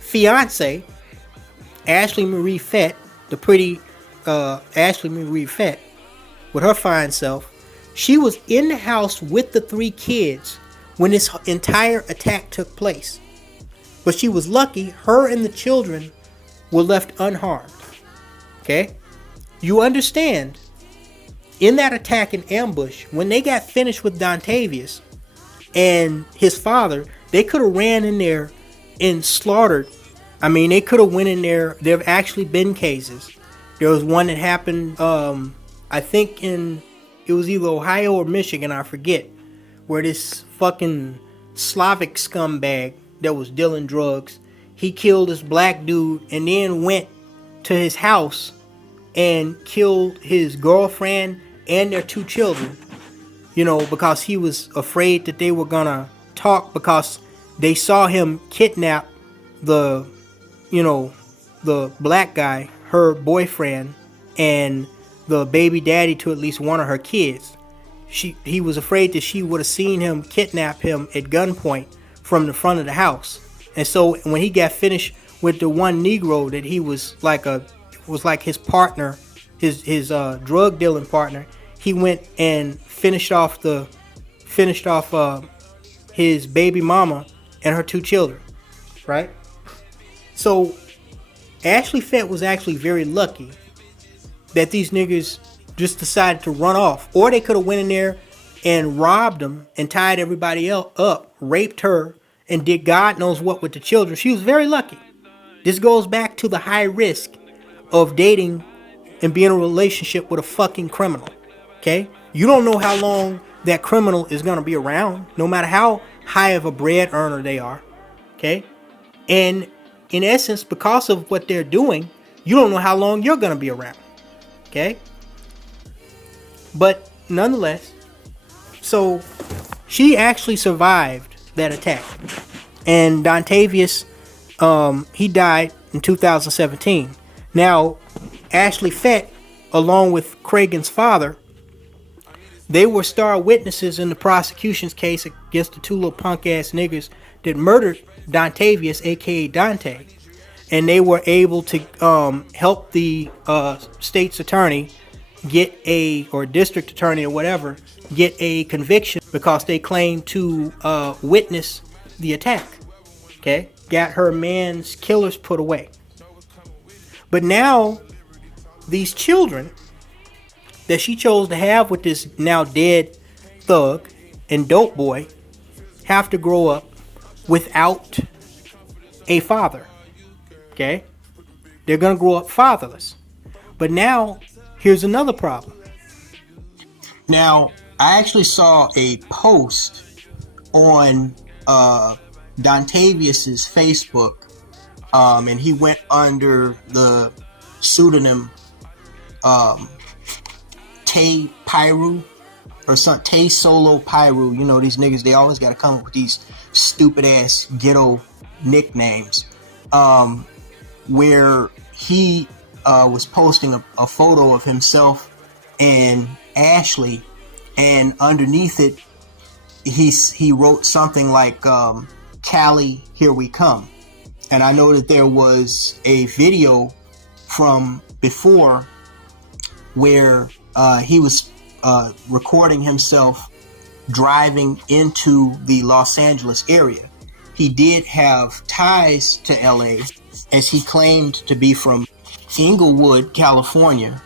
fiance, Ashley Marie Fett, the pretty Ashley Marie Fett, with her fine self, she was in the house with the 3 kids when this entire attack took place. But she was lucky, her and the children were left unharmed. Okay? You understand, in that attack and ambush, when they got finished with Dontavius and his father, they could have ran in there and slaughtered. I mean, they could have went in there. There have actually been cases. There was one that happened, I think it was either Ohio or Michigan, I forget, where this fucking Slavic scumbag that was dealing drugs, he killed this black dude and then went to his house and killed his girlfriend and their 2 children, because he was afraid that they were gonna talk because they saw him kidnap the black guy, her boyfriend, and the baby daddy to at least one of her kids. He was afraid that she would have seen him kidnap him at gunpoint from the front of the house. And so when he got finished with the one Negro that he was like his partner, his drug dealing partner, he went and finished off his baby mama and her 2 children, right? So Ashley Fett was actually very lucky that these niggas just decided to run off, or they could have went in there and robbed them and tied everybody else up, raped her, and did God knows what with the children. She was very lucky. This goes back to the high risk of dating and being in a relationship with a fucking criminal. Okay? You don't know how long that criminal is going to be around, no matter how high of a bread earner they are. Okay? And in essence, because of what they're doing, you don't know how long you're going to be around. Okay? But nonetheless, so she actually survived that attack. And Dontavius, he died in 2017. Now, Ashley Fett, along with Cragen's father, they were star witnesses in the prosecution's case against the 2 little punk ass niggas that murdered Dontavius, aka Dante. And they were able to help the state's attorney or district attorney or whatever, get a conviction because they claimed to witness the attack. Okay? Got her man's killers put away. But now, these children that she chose to have with this now dead thug and dope boy have to grow up without a father. Okay? They're going to grow up fatherless. But now, here's another problem. Now, I actually saw a post on Dontavius's Facebook, and he went under the pseudonym Tay Pyru or some Tay Solo Pyru. You know, these niggas, they always got to come up with these stupid ass ghetto nicknames. Where he was posting a photo of himself and Ashley, and underneath it he wrote something like Cali, here we come. And I know that there was a video from before where he was recording himself driving into the Los Angeles area. He did have ties to LA, as he claimed to be from Inglewood, California.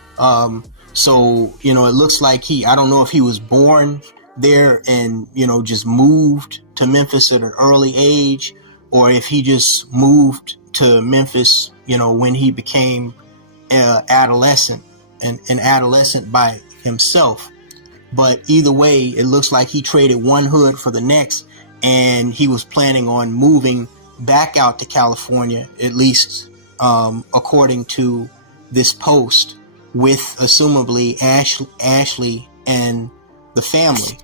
So, it looks like I don't know if he was born there and, just moved to Memphis at an early age, or if he just moved to Memphis, when he became an adolescent by himself. But either way, it looks like he traded one hood for the next, and he was planning on moving back out to California, at least according to this post, with assumably Ashley and the family.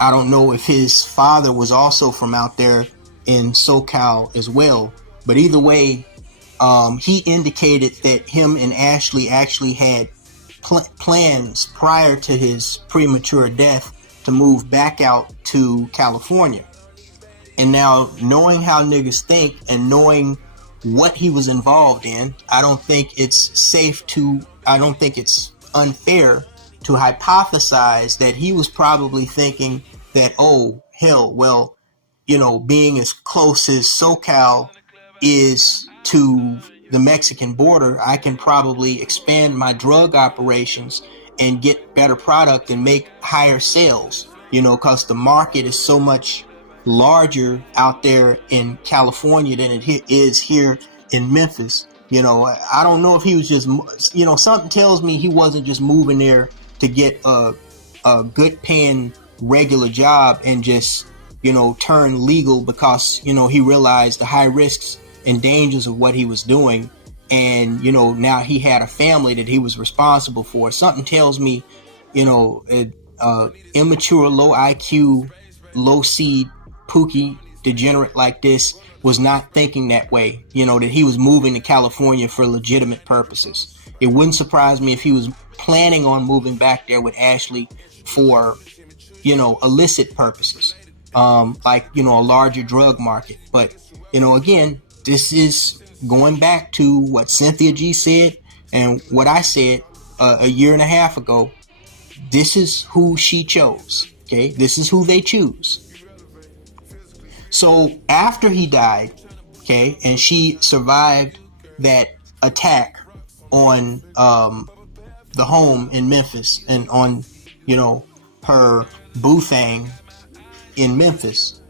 I don't know if his father was also from out there in SoCal as well, but either way, he indicated that him and Ashley actually had plans prior to his premature death to move back out to California. And now, knowing how niggas think and knowing what he was involved in, I don't think it's unfair to hypothesize that he was probably thinking that, oh, hell, well, being as close as SoCal is to the Mexican border, I can probably expand my drug operations and get better product and make higher sales, because the market is so much larger out there in California than it is here in Memphis. I don't know if he was just, something tells me he wasn't just moving there to get a good paying regular job and just, turn legal because, he realized the high risks and dangers of what he was doing. And, now he had a family that he was responsible for. Something tells me, immature, low IQ, low seed, pookie degenerate like this was not thinking that way, that he was moving to California for legitimate purposes. It wouldn't surprise me if he was planning on moving back there with Ashley for, illicit purposes, like, a larger drug market. But, again, this is going back to what Cynthia G said and what I said a year and a half ago. This is who she chose. Okay, this is who they choose. So after he died, okay, and she survived that attack on the home in Memphis and on, her boo thing in Memphis,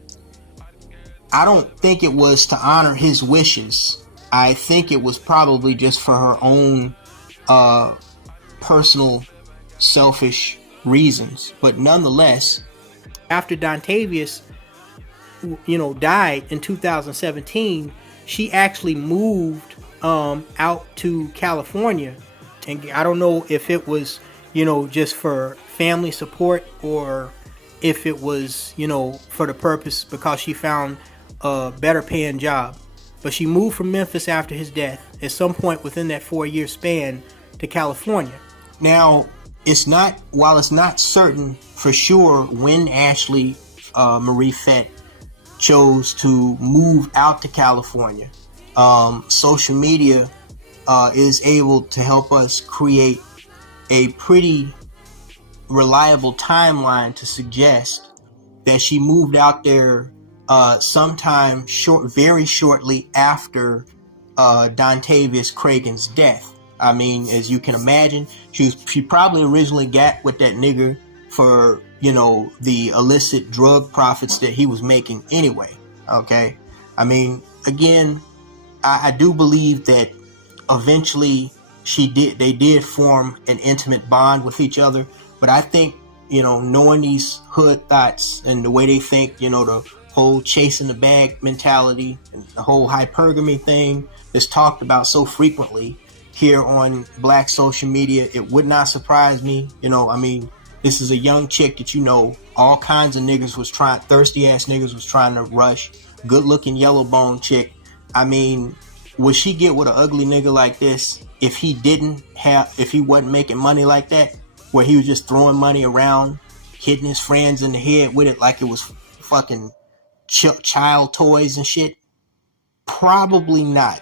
I don't think it was to honor his wishes. I think it was probably just for her own personal, selfish reasons. But nonetheless, after Dontavius, died in 2017, she actually moved out to California. And I don't know if it was, just for family support or if it was, for the purpose because she found a better paying job. But she moved from Memphis after his death at some point within that 4-year span to California. Now, while it's not certain for sure when Ashley Marie Fett chose to move out to California, social media is able to help us create a pretty reliable timeline to suggest that she moved out there sometime very shortly after Dontavius Cragen's death. I mean, as you can imagine, she probably originally got with that nigger for, the illicit drug profits that he was making anyway. Okay. I mean, again, I do believe that eventually they did form an intimate bond with each other. But I think, knowing these hood thoughts and the way they think, the whole chasing the bag mentality and the whole hypergamy thing is talked about so frequently here on black social media, it would not surprise me. This is a young chick that, all kinds of thirsty ass niggas was trying to rush. Good looking yellow bone chick. I mean, would she get with an ugly nigga like this if he wasn't making money like that, where he was just throwing money around, hitting his friends in the head with it like it was fucking child toys and shit? Probably not.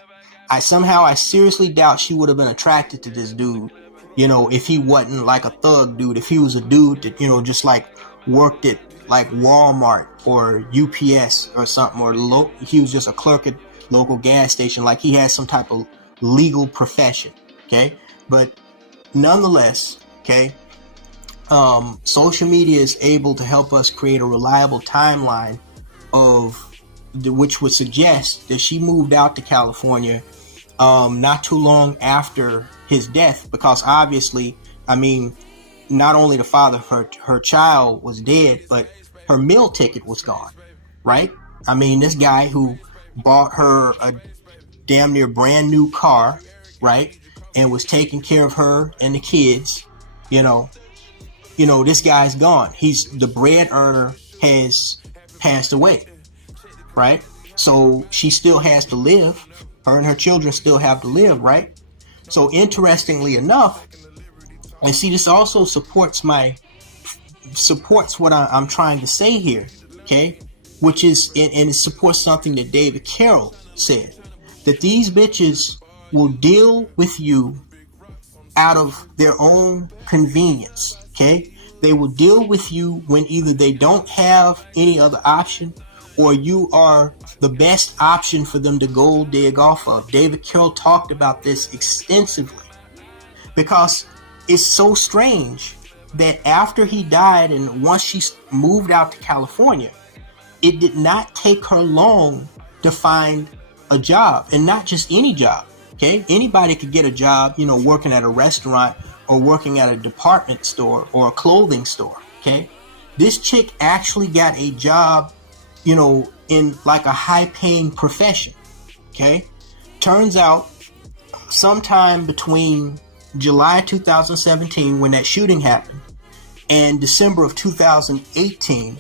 I seriously doubt she would have been attracted to this dude, if he wasn't like a thug dude, if he was a dude that, just like worked at like Walmart or UPS or something, or he was just a clerk at local gas station, like he has some type of legal profession. Okay, but nonetheless, okay, social media is able to help us create a reliable timeline of which would suggest that she moved out to California not too long after his death, because obviously, I mean, not only the father of her child was dead, but her meal ticket was gone, right? I mean, this guy who bought her a damn near brand new car, right, and was taking care of her and the kids, you know, this guy's gone. He's the bread earner, has passed away, right? So she still has to live. Her and her children still have to live, right? So interestingly enough, and see, this also supports what I'm trying to say here, okay? Which is, and it supports something that David Carroll said, that these bitches will deal with you out of their own convenience, okay? They will deal with you when either they don't have any other option or you are the best option for them to gold dig off of. David Carroll talked about this extensively because it's so strange that after he died and once she moved out to California, it did not take her long to find a job, and not just any job. Okay, anybody could get a job, working at a restaurant or working at a department store or a clothing store. Okay, this chick actually got a job, in like a high-paying profession. Okay, turns out sometime between July 2017, when that shooting happened, and December of 2018,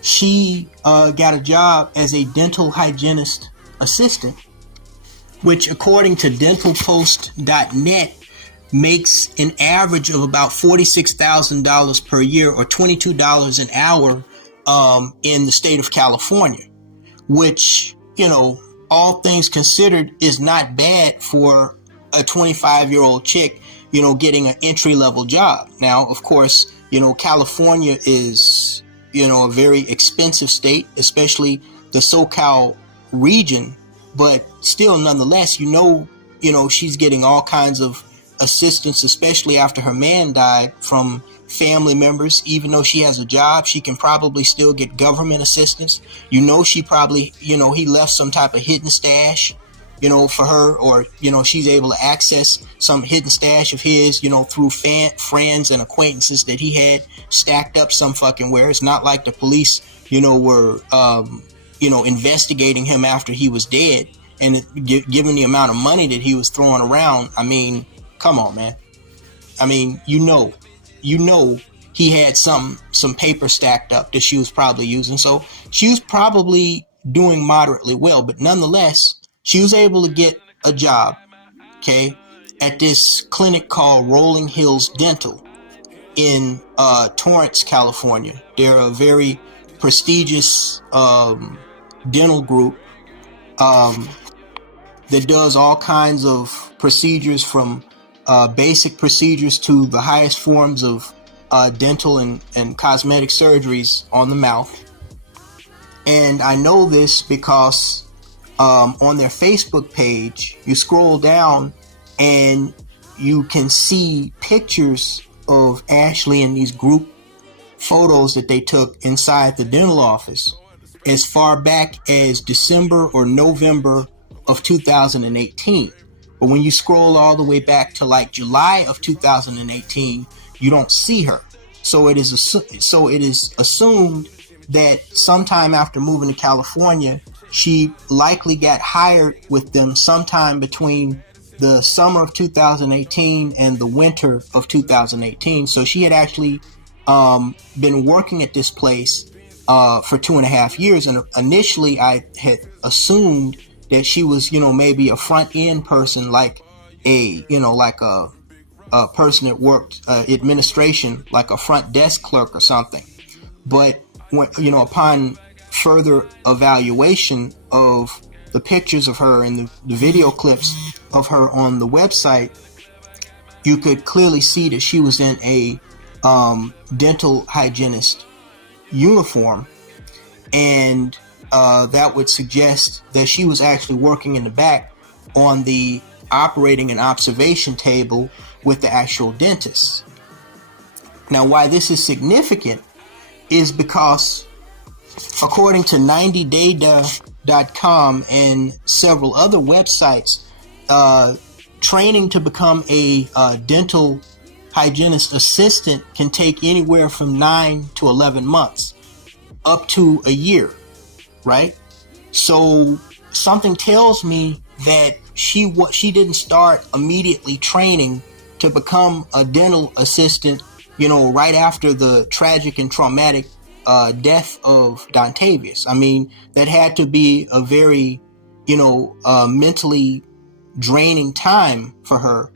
she got a job as a dental hygienist assistant, which according to dentalpost.net makes an average of about $46,000 per year, or $22 an hour in the state of California, which, all things considered, is not bad for a 25-year-old chick, getting an entry-level job. Now, of course, California is, a very expensive state, especially the SoCal region, but still, nonetheless, she's getting all kinds of assistance, especially after her man died, from family members. Even though she has a job, she can probably still get government assistance. She probably, he left some type of hidden stash, for her, or, she's able to access some hidden stash of his, through friends and acquaintances that he had stacked up some fucking where. It's not like the police, were, investigating him after he was dead, and given the amount of money that he was throwing around. I mean, come on, man. I mean, he had some paper stacked up that she was probably using. So she was probably doing moderately well, but nonetheless, she was able to get a job, okay, at this clinic called Rolling Hills Dental in Torrance, California. They're a very prestigious dental group that does all kinds of procedures, from basic procedures to the highest forms of dental and cosmetic surgeries on the mouth. And I know this because on their Facebook page, you scroll down and you can see pictures of Ashley in these group photos that they took inside the dental office as far back as December or November of 2018. But when you scroll all the way back to like July of 2018, you don't see her. So it is assumed that sometime after moving to California, she likely got hired with them sometime between the summer of 2018 and the winter of 2018. So she had actually been working at this place for 2.5 years. And initially I had assumed that she was, maybe a front end person, like a person that worked administration, like a front desk clerk or something. But when, upon further evaluation of the pictures of her and the video clips of her on the website, you could clearly see that she was in a dental hygienist uniform. And that would suggest that she was actually working in the back on the operating and observation table with the actual dentist. Now, why this is significant is because, according to 90data.com and several other websites, training to become a dental hygienist assistant can take anywhere from 9 to 11 months, up to a year, right? So something tells me that she didn't start immediately training to become a dental assistant, right after the tragic and traumatic death of Dontavius. I mean, that had to be a very, mentally draining time for her,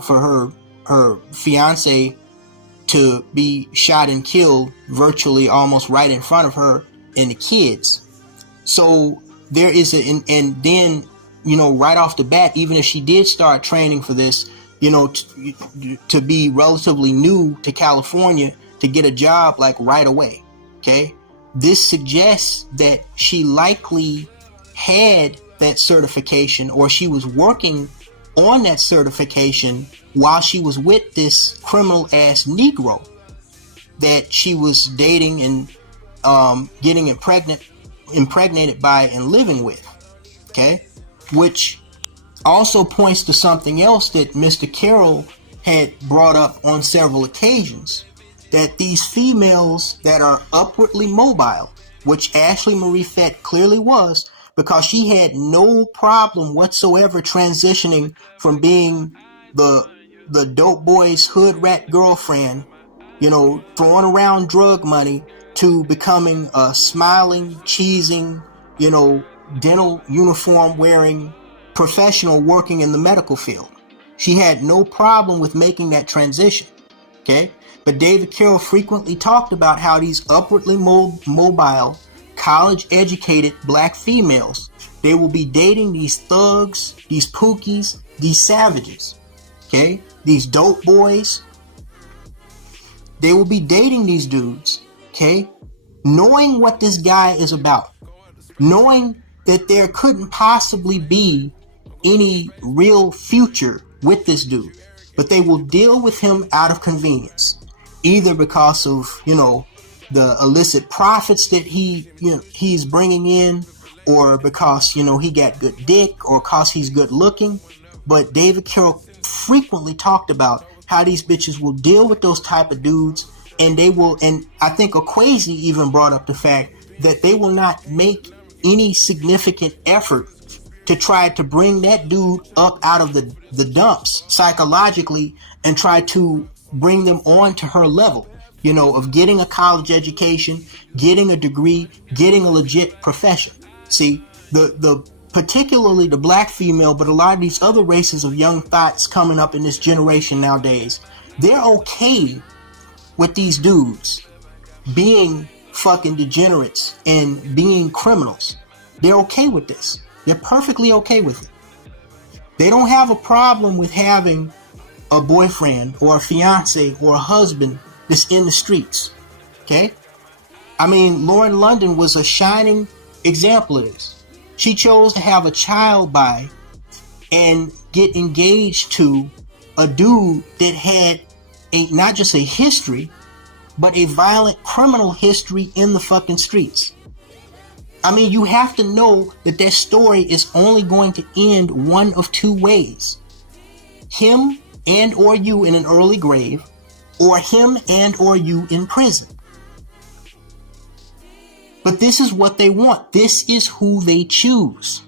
for her fiance to be shot and killed virtually almost right in front of her and the kids. So there is and then, right off the bat, even if she did start training for this, to be relatively new to California, to get a job like right away. Okay. This suggests that she likely had that certification, or she was working on that certification while she was with this criminal ass Negro that she was dating and getting impregnated by and living with. Okay. Which also points to something else that Mr. Carroll had brought up on several occasions, that these females that are upwardly mobile, which Ashley Marie Fett clearly was, because she had no problem whatsoever transitioning from being the dope boy's hood rat girlfriend, throwing around drug money, to becoming a smiling, cheesing, dental uniform wearing professional working in the medical field. She had no problem with making that transition. Okay. But David Carroll frequently talked about how these upwardly mobile, college-educated black females, they will be dating these thugs, these pookies, these savages, okay? These dope boys. They will be dating these dudes, okay? Knowing what this guy is about. Knowing that there couldn't possibly be any real future with this dude. But they will deal with him out of convenience. Either because of, the illicit profits that he's bringing in, or because, he got good dick, or because he's good looking. But David Carroll frequently talked about how these bitches will deal with those type of dudes, and they will, and I think Okwesi even brought up the fact that they will not make any significant effort to try to bring that dude up out of the dumps psychologically and try to bring them on to her level, of getting a college education, getting a degree, getting a legit profession. See, the particularly the black female, but a lot of these other races of young thoughts coming up in this generation nowadays, they're okay with these dudes being fucking degenerates and being criminals. They're okay with this. They're perfectly okay with it. They don't have a problem with having a boyfriend or a fiance or a husband that's in the streets. Okay? I mean, Lauren London was a shining example of this. She chose to have a child by and get engaged to a dude that had not just a history, but a violent criminal history in the fucking streets. I mean, you have to know that that story is only going to end one of two ways. Him and or you in an early grave, or him and or you in prison. But this is what they want. This is who they choose.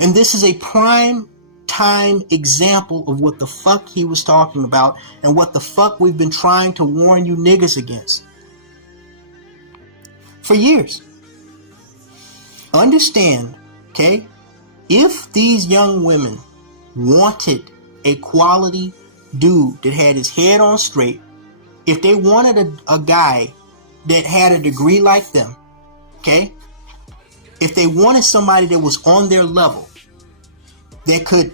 And this is a prime time example of what the fuck he was talking about and what the fuck we've been trying to warn you niggas against for years. Understand, okay? If these young women wanted a quality dude that had his head on straight, if they wanted a guy that had a degree like them, okay? If they wanted somebody that was on their level, that could,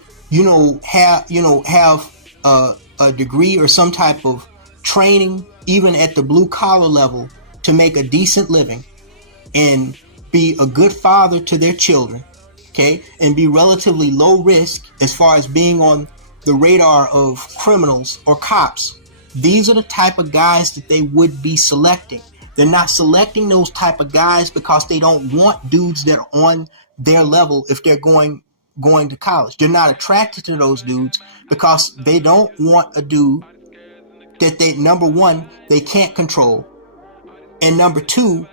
have a degree or some type of training, even at the blue collar level, to make a decent living, and be a good father to their children, okay, and be relatively low risk as far as being on the radar of criminals or cops, these are the type of guys that they would be selecting. They're not selecting those type of guys because they don't want dudes that are on their level if they're going to college. They're not attracted to those dudes because they don't want a dude that they, number one, they can't control, and number two,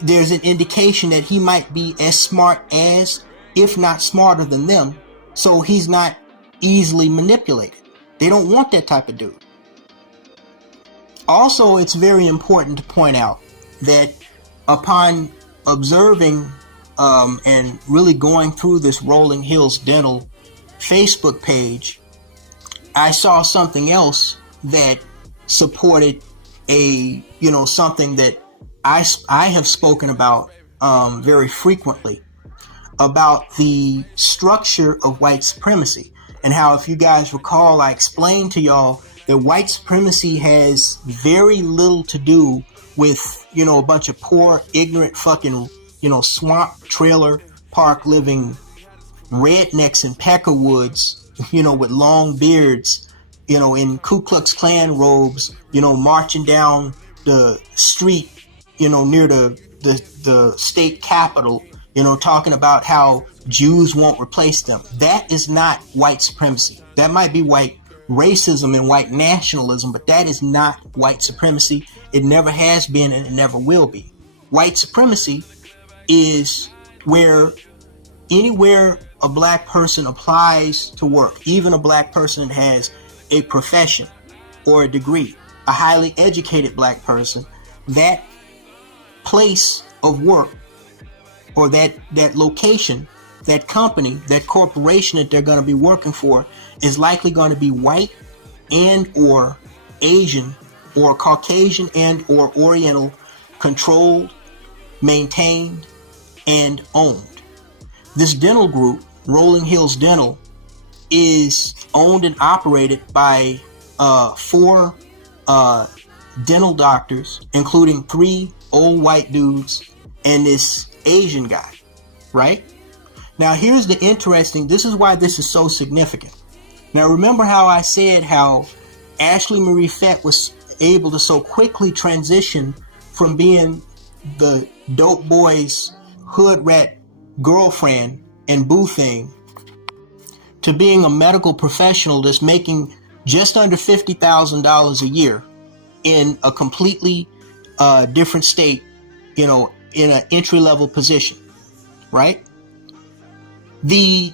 there's an indication that he might be as smart as, if not smarter than them, so he's not easily manipulated. They don't want that type of dude. Also, it's very important to point out that upon observing and really going through this Rolling Hills Dental Facebook page, I saw something else that supported something that I have spoken about very frequently, about the structure of white supremacy, and how, if you guys recall, I explained to y'all that white supremacy has very little to do with, a bunch of poor, ignorant, fucking, swamp trailer park living rednecks in Peckerwoods, with long beards, in Ku Klux Klan robes, marching down the street, near the state capitol, talking about how Jews won't replace them. That is not white supremacy. That might be white racism and white nationalism, but that is not white supremacy. It never has been and it never will be. White supremacy is where anywhere a black person applies to work, even a black person has a profession or a degree, a highly educated black person, that place of work or that location, that company, that corporation that they're going to be working for is likely going to be white and or Asian or Caucasian and or Oriental controlled, maintained, and owned. This dental group, Rolling Hills Dental, is owned and operated by 4 dental doctors, including 3 old white dudes and this Asian guy, right? Now, here's the interesting, this is why this is so significant. Now, remember how I said how Ashley Marie Fett was able to so quickly transition from being the dope boy's hood rat girlfriend and boo thing to being a medical professional that's making just under $50,000 a year in a completely different state, in an entry-level position, right? The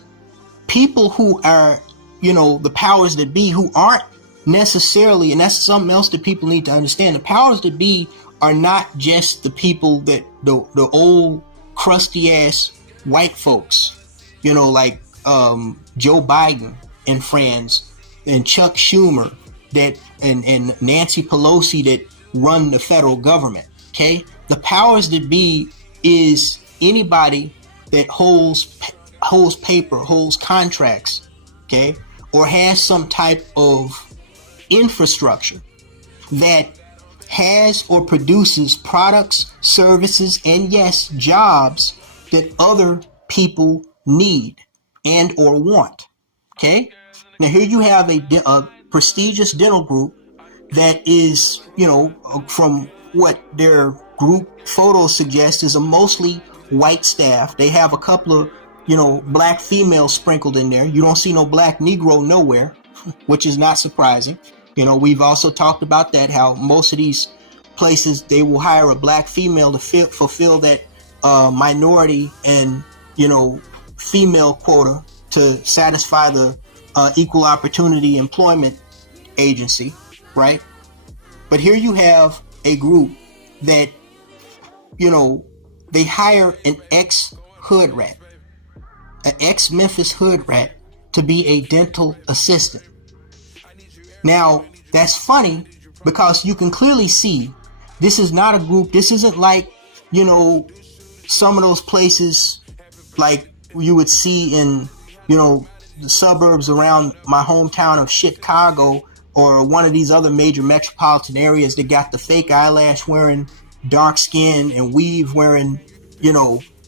people who are, the powers that be, who aren't necessarily, and that's something else that people need to understand, the powers that be are not just the people that, the old crusty ass white folks, like Joe Biden and friends, and Chuck Schumer, that and Nancy Pelosi that run the federal government. Okay, the powers that be is anybody that holds paper, holds contracts, okay, or has some type of infrastructure that has or produces products, services, and yes, jobs that other people need and or want. Okay, now here you have a prestigious dental group that is, from what their group photos suggest, is a mostly white staff. They have a couple of, black females sprinkled in there. You don't see no black Negro nowhere, which is not surprising. We've also talked about that, how most of these places, they will hire a black female to fulfill that minority and, female quota to satisfy the Equal Opportunity Employment Agency, right? But here you have a group that, they hire an ex-hood rat, an ex-Memphis hood rat, to be a dental assistant. Now, that's funny because you can clearly see this is not a group, this isn't like, some of those places like you would see in, the suburbs around my hometown of Chicago, or one of these other major metropolitan areas that got the fake eyelash wearing, dark skin and weave wearing,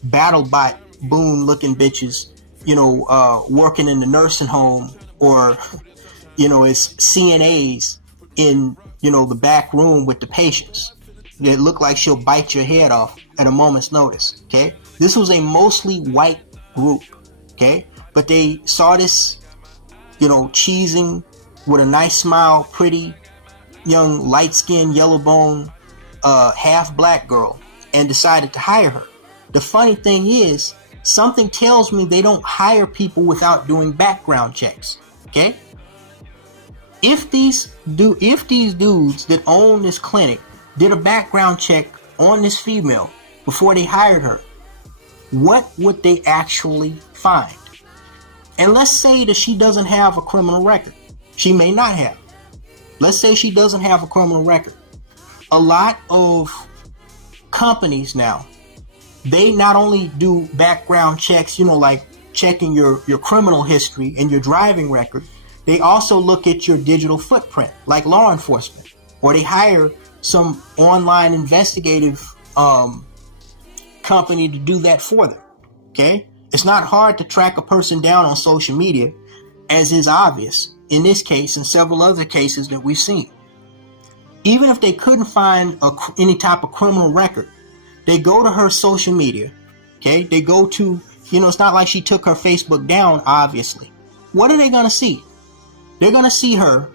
battle bot boon looking bitches, working in the nursing home, or, it's CNAs in, the back room with the patients that look like she'll bite your head off at a moment's notice. Okay. This was a mostly white group. Okay. But they saw this, cheesing with a nice smile, pretty young, light-skinned, yellow-bone, half black girl, and decided to hire her. The funny thing is, something tells me they don't hire people without doing background checks. Okay? If these dudes that own this clinic did a background check on this female before they hired her, what would they actually find? And let's say that she doesn't have a criminal record. She may not have. Let's say she doesn't have a criminal record. A lot of companies now, they not only do background checks, like checking your criminal history and your driving record, they also look at your digital footprint, like law enforcement, or they hire some online investigative company to do that for them. Okay? It's not hard to track a person down on social media, as is obvious in this case and several other cases that we've seen. Even if they couldn't find any type of criminal record, they go to her social media. Okay? They go to, it's not like she took her Facebook down, obviously. What are they going to see? They're going to see her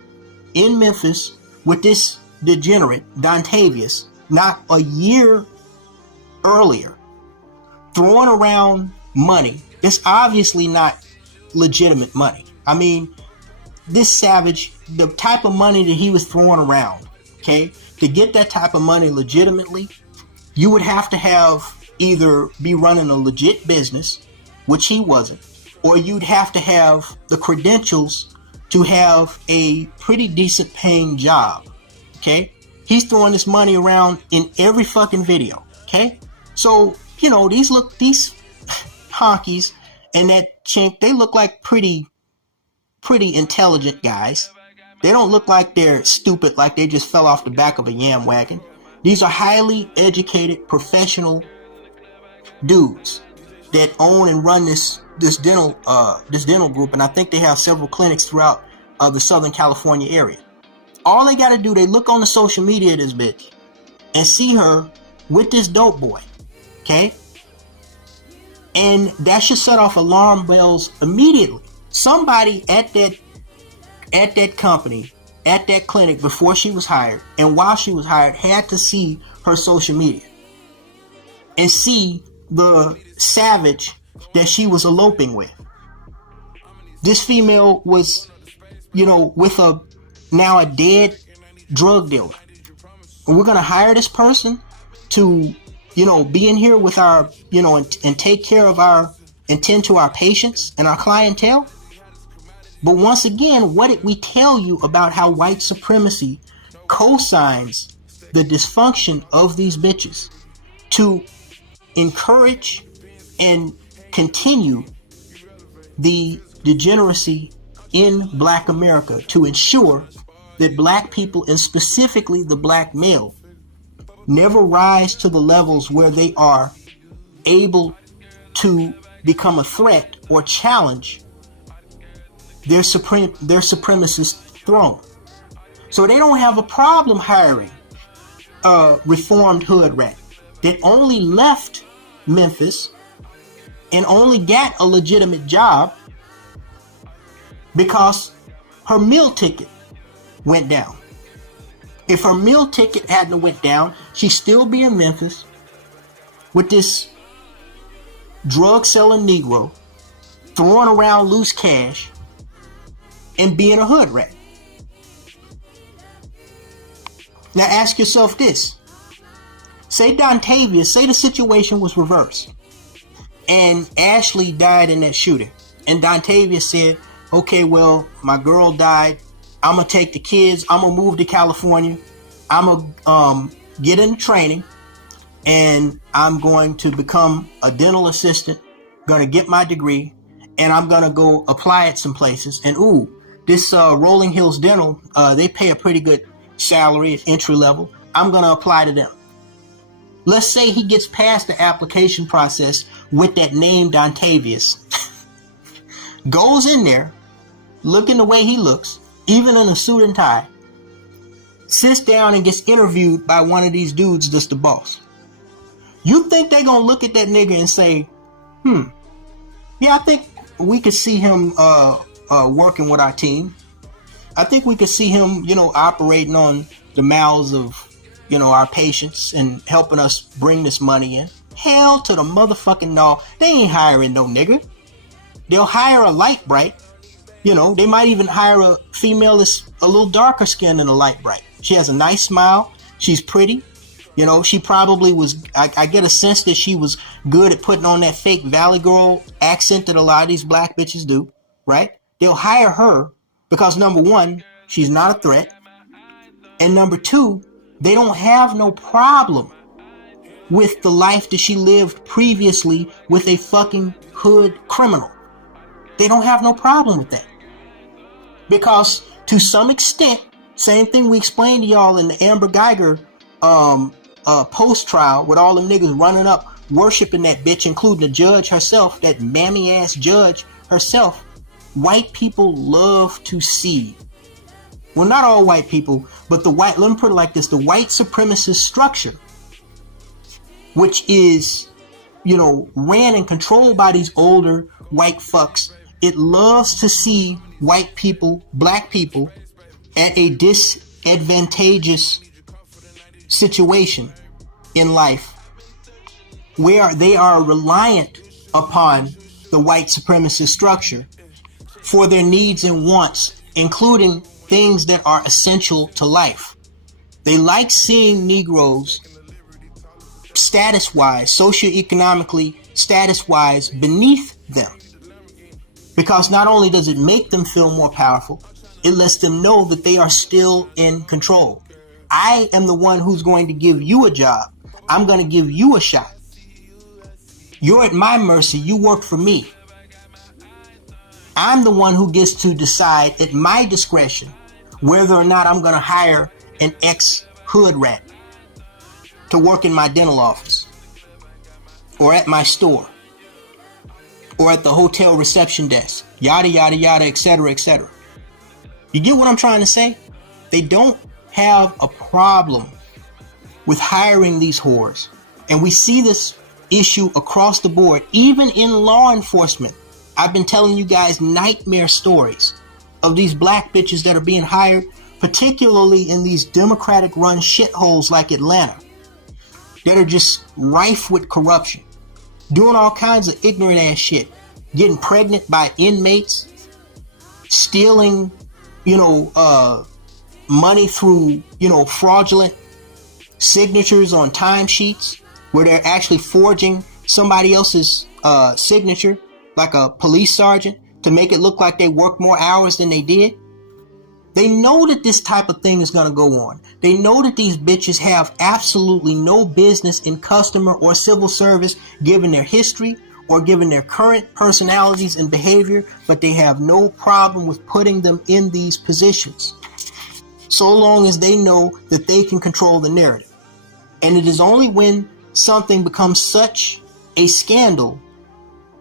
in Memphis with this degenerate, Dontavius, not a year earlier, throwing around money. It's obviously not legitimate money. I mean, this savage, the type of money that he was throwing around, okay, to get that type of money legitimately, you would have to have either be running a legit business, which he wasn't, or you'd have to have the credentials to have a pretty decent paying job. Okay? He's throwing this money around in every fucking video. Okay? So, these honkies and that chink, they look like pretty intelligent guys. They don't look like they're stupid, like they just fell off the back of a yam wagon. These are highly educated, professional dudes that own and run this dental group, and I think they have several clinics throughout the Southern California area. All they got to do, they look on the social media of this bitch and see her with this dope boy. Okay? And that should set off alarm bells immediately. Somebody at that company, at that clinic before she was hired, and while she was hired, had to see her social media and see the savage that she was eloping with. This female was, with now a dead drug dealer. And we're going to hire this person to, be in here with our, and take care of and tend to our patients and our clientele. But once again, what did we tell you about how white supremacy co-signs the dysfunction of these bitches to encourage and continue the degeneracy in Black America, to ensure that Black people, and specifically the Black male, never rise to the levels where they are able to become a threat or challenge their supremacist throne. So they don't have a problem hiring a reformed hood rat that only left Memphis and only got a legitimate job because her meal ticket went down. If her meal ticket hadn't went down, she'd still be in Memphis with this drug selling Negro throwing around loose cash and being a hood rat. Now ask yourself this. Say Dontavius, say the situation was reversed and Ashley died in that shooting, and Dontavius said, okay, well, my girl died, I'm gonna take the kids, I'm gonna move to California, I'm gonna get in training, and I'm going to become a dental assistant, gonna get my degree, and I'm gonna go apply it some places, and this Rolling Hills Dental, they pay a pretty good salary, it's entry level, I'm gonna apply to them. Let's say he gets past the application process with that name Dontavius. Goes in there, looking the way he looks, even in a suit and tie, sits down and gets interviewed by one of these dudes that's the boss. You think they're going to look at that nigga and say, yeah, I think we could see him working with our team. I think we could see him, operating on the mouths of, our patients and helping us bring this money in. Hell to the motherfucking no. They ain't hiring no nigga. They'll hire a light bright. They might even hire a female that's a little darker skinned than a light bright. She has a nice smile. She's pretty. She probably was, I get a sense that she was good at putting on that fake Valley Girl accent that a lot of these black bitches do, right? They'll hire her because, number one, she's not a threat. And number two, they don't have no problem with the life that she lived previously with a fucking hood criminal. They don't have no problem with that. Because to some extent, same thing we explained to y'all in the Amber Geiger post-trial with all them niggas running up, worshiping that bitch, including the judge herself, that mammy-ass judge herself. White people love to see, well, not all white people, but let me put it like this, the white supremacist structure, which is, ran and controlled by these older white fucks, it loves to see white people, black people, at a disadvantageous situation in life where they are reliant upon the white supremacist structure for their needs and wants, including things that are essential to life. They like seeing Negroes status-wise, socioeconomically, status-wise beneath them. Because not only does it make them feel more powerful, it lets them know that they are still in control. I am the one who's going to give you a job. I'm going to give you a shot. You're at my mercy. You work for me. I'm the one who gets to decide at my discretion whether or not I'm going to hire an ex-hood rat to work in my dental office or at my store or at the hotel reception desk, yada, yada, yada, etc., etc. You get what I'm trying to say? They don't have a problem with hiring these whores. And we see this issue across the board, even in law enforcement. I've been telling you guys nightmare stories of these black bitches that are being hired, particularly in these Democratic-run shitholes like Atlanta, that are just rife with corruption, doing all kinds of ignorant ass shit, getting pregnant by inmates, stealing, money through, fraudulent signatures on timesheets where they're actually forging somebody else's signature, like a police sergeant, to make it look like they worked more hours than they did. They know that this type of thing is going to go on. They know that these bitches have absolutely no business in customer or civil service, given their history or given their current personalities and behavior, but they have no problem with putting them in these positions, so long as they know that they can control the narrative. And it is only when something becomes such a scandal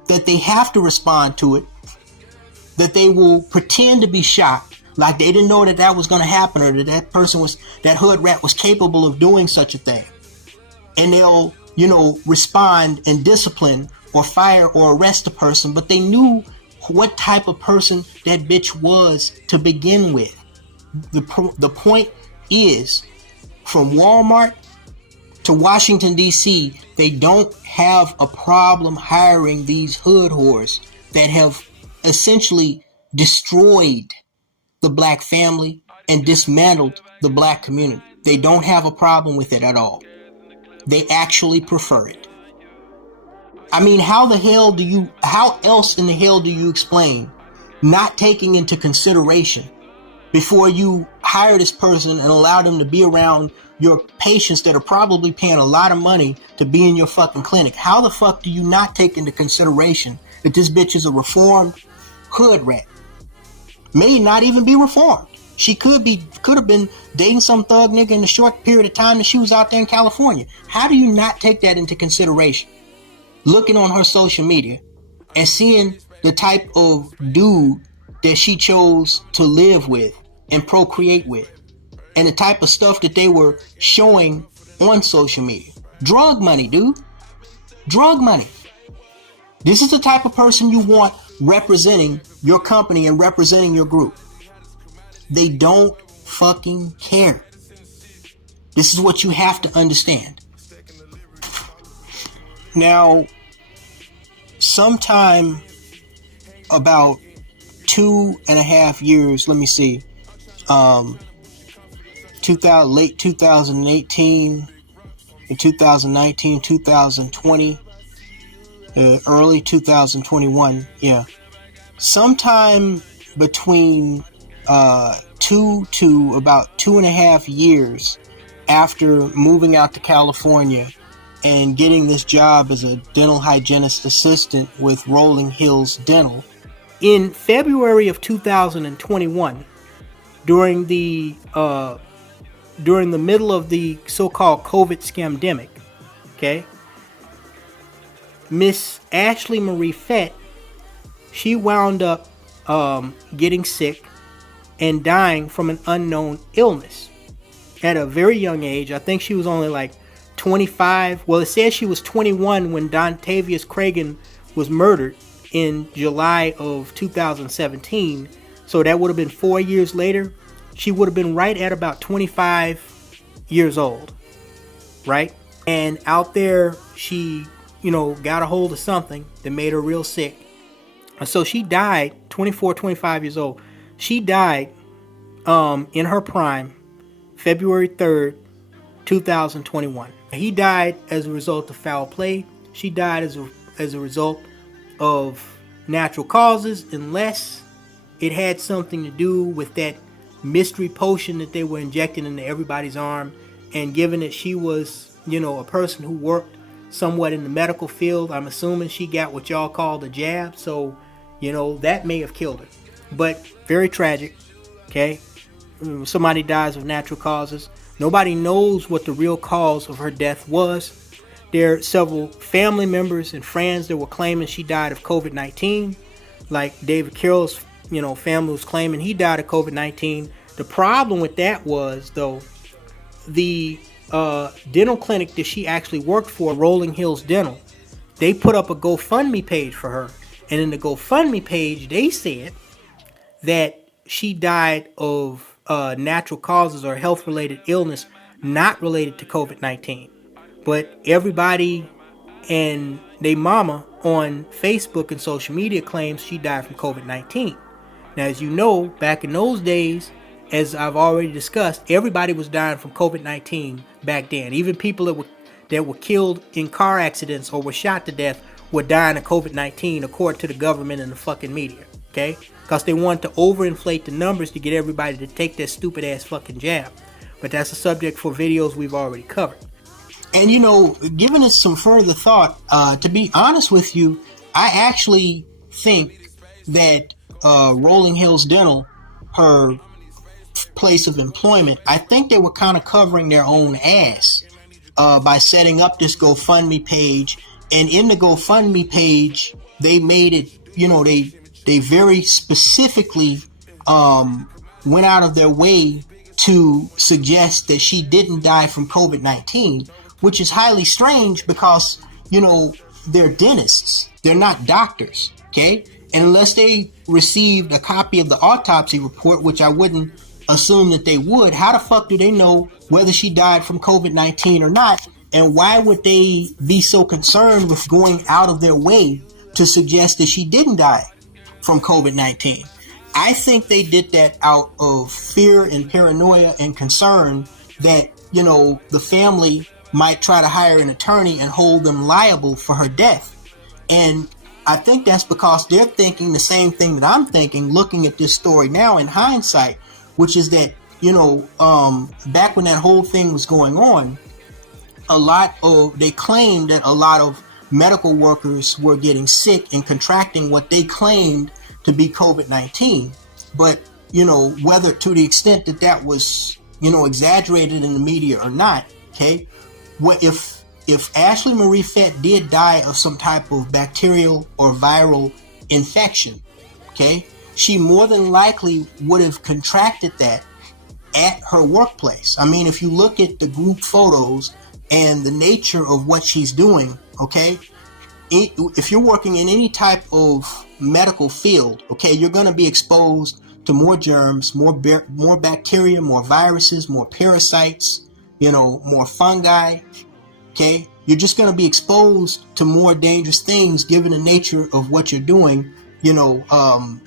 that they have to respond to it, that they will pretend to be shocked, like they didn't know that that was going to happen, or that that hood rat was capable of doing such a thing. And they'll, respond and discipline or fire or arrest the person, but they knew what type of person that bitch was to begin with. The point is, from Walmart to Washington, D.C., they don't have a problem hiring these hood whores that have essentially destroyed the black family and dismantled the black community. They don't have a problem with it at all. They actually prefer it. I mean, how else in the hell do you explain not taking into consideration before you hire this person and allow them to be around your patients that are probably paying a lot of money to be in your fucking clinic? How the fuck do you not take into consideration that this bitch is a reformed hood rat? May not even be reformed. She could have been dating some thug nigga in the short period of time that she was out there in California. How do you not take that into consideration? Looking on her social media and seeing the type of dude that she chose to live with and procreate with, and the type of stuff that they were showing on social media. Drug money, dude. Drug money. This is the type of person you want representing your company and representing your group. They don't fucking care. This is what you have to understand. Now, sometime about 2.5 years, let me see, late 2018, in 2019, 2020, early 2021, yeah. Sometime between 2 to about 2.5 years after moving out to California and getting this job as a dental hygienist assistant with Rolling Hills Dental. In February of 2021, during the middle of the so-called COVID scamdemic, okay, Miss Ashley Marie Fett, she wound up getting sick and dying from an unknown illness at a very young age. I think she was only like 25. Well, it says she was 21 when Dontavius Cragen was murdered in July of 2017. So that would have been 4 years later. She would have been right at about 25 years old, right? And out there, she, got a hold of something that made her real sick. And so she died, 24, 25 years old. She died in her prime, February 3rd, 2021. He died as a result of foul play. She died as a result of natural causes, unless it had something to do with that mystery potion that they were injecting into everybody's arm. And given that she was, a person who worked somewhat in the medical field, I'm assuming she got what y'all call the jab. So, that may have killed her. But very tragic, okay? Somebody dies of natural causes. Nobody knows what the real cause of her death was. There are several family members and friends that were claiming she died of COVID-19. Like David Carroll's, family was claiming he died of COVID-19. The problem with that was, though, the dental clinic that she actually worked for, Rolling Hills Dental, they put up a GoFundMe page for her. And in the GoFundMe page, they said that she died of natural causes or health-related illness not related to COVID-19. But everybody and their mama on Facebook and social media claims she died from COVID-19. Now, as you know, back in those days, as I've already discussed, everybody was dying from COVID-19 back then. Even people that were killed in car accidents or were shot to death were dying of COVID-19, according to the government and the fucking media, okay? Because they wanted to overinflate the numbers to get everybody to take their stupid ass fucking jab. But that's a subject for videos we've already covered. And giving it some further thought, to be honest with you, I actually think that Rolling Hills Dental, her place of employment, I think they were kind of covering their own ass by setting up this GoFundMe page. And in the GoFundMe page, they made it, they very specifically went out of their way to suggest that she didn't die from COVID-19, which is highly strange because, they're dentists. They're not doctors, okay? And unless they received a copy of the autopsy report, which I wouldn't assume that they would, how the fuck do they know whether she died from COVID-19 or not? And why would they be so concerned with going out of their way to suggest that she didn't die from COVID-19? I think they did that out of fear and paranoia and concern that, the family might try to hire an attorney and hold them liable for her death. And I think that's because they're thinking the same thing that I'm thinking, looking at this story now in hindsight, which is that, back when that whole thing was going on, they claimed that a lot of medical workers were getting sick and contracting what they claimed to be COVID-19. But whether to the extent that that was, exaggerated in the media or not, okay, if Ashley Marie Fett did die of some type of bacterial or viral infection, okay, she more than likely would have contracted that at her workplace. I mean, if you look at the group photos and the nature of what she's doing, okay, if you're working in any type of medical field, okay, you're going to be exposed to more germs, more bacteria, more viruses, more parasites, more fungi, okay? You're just going to be exposed to more dangerous things given the nature of what you're doing, dealing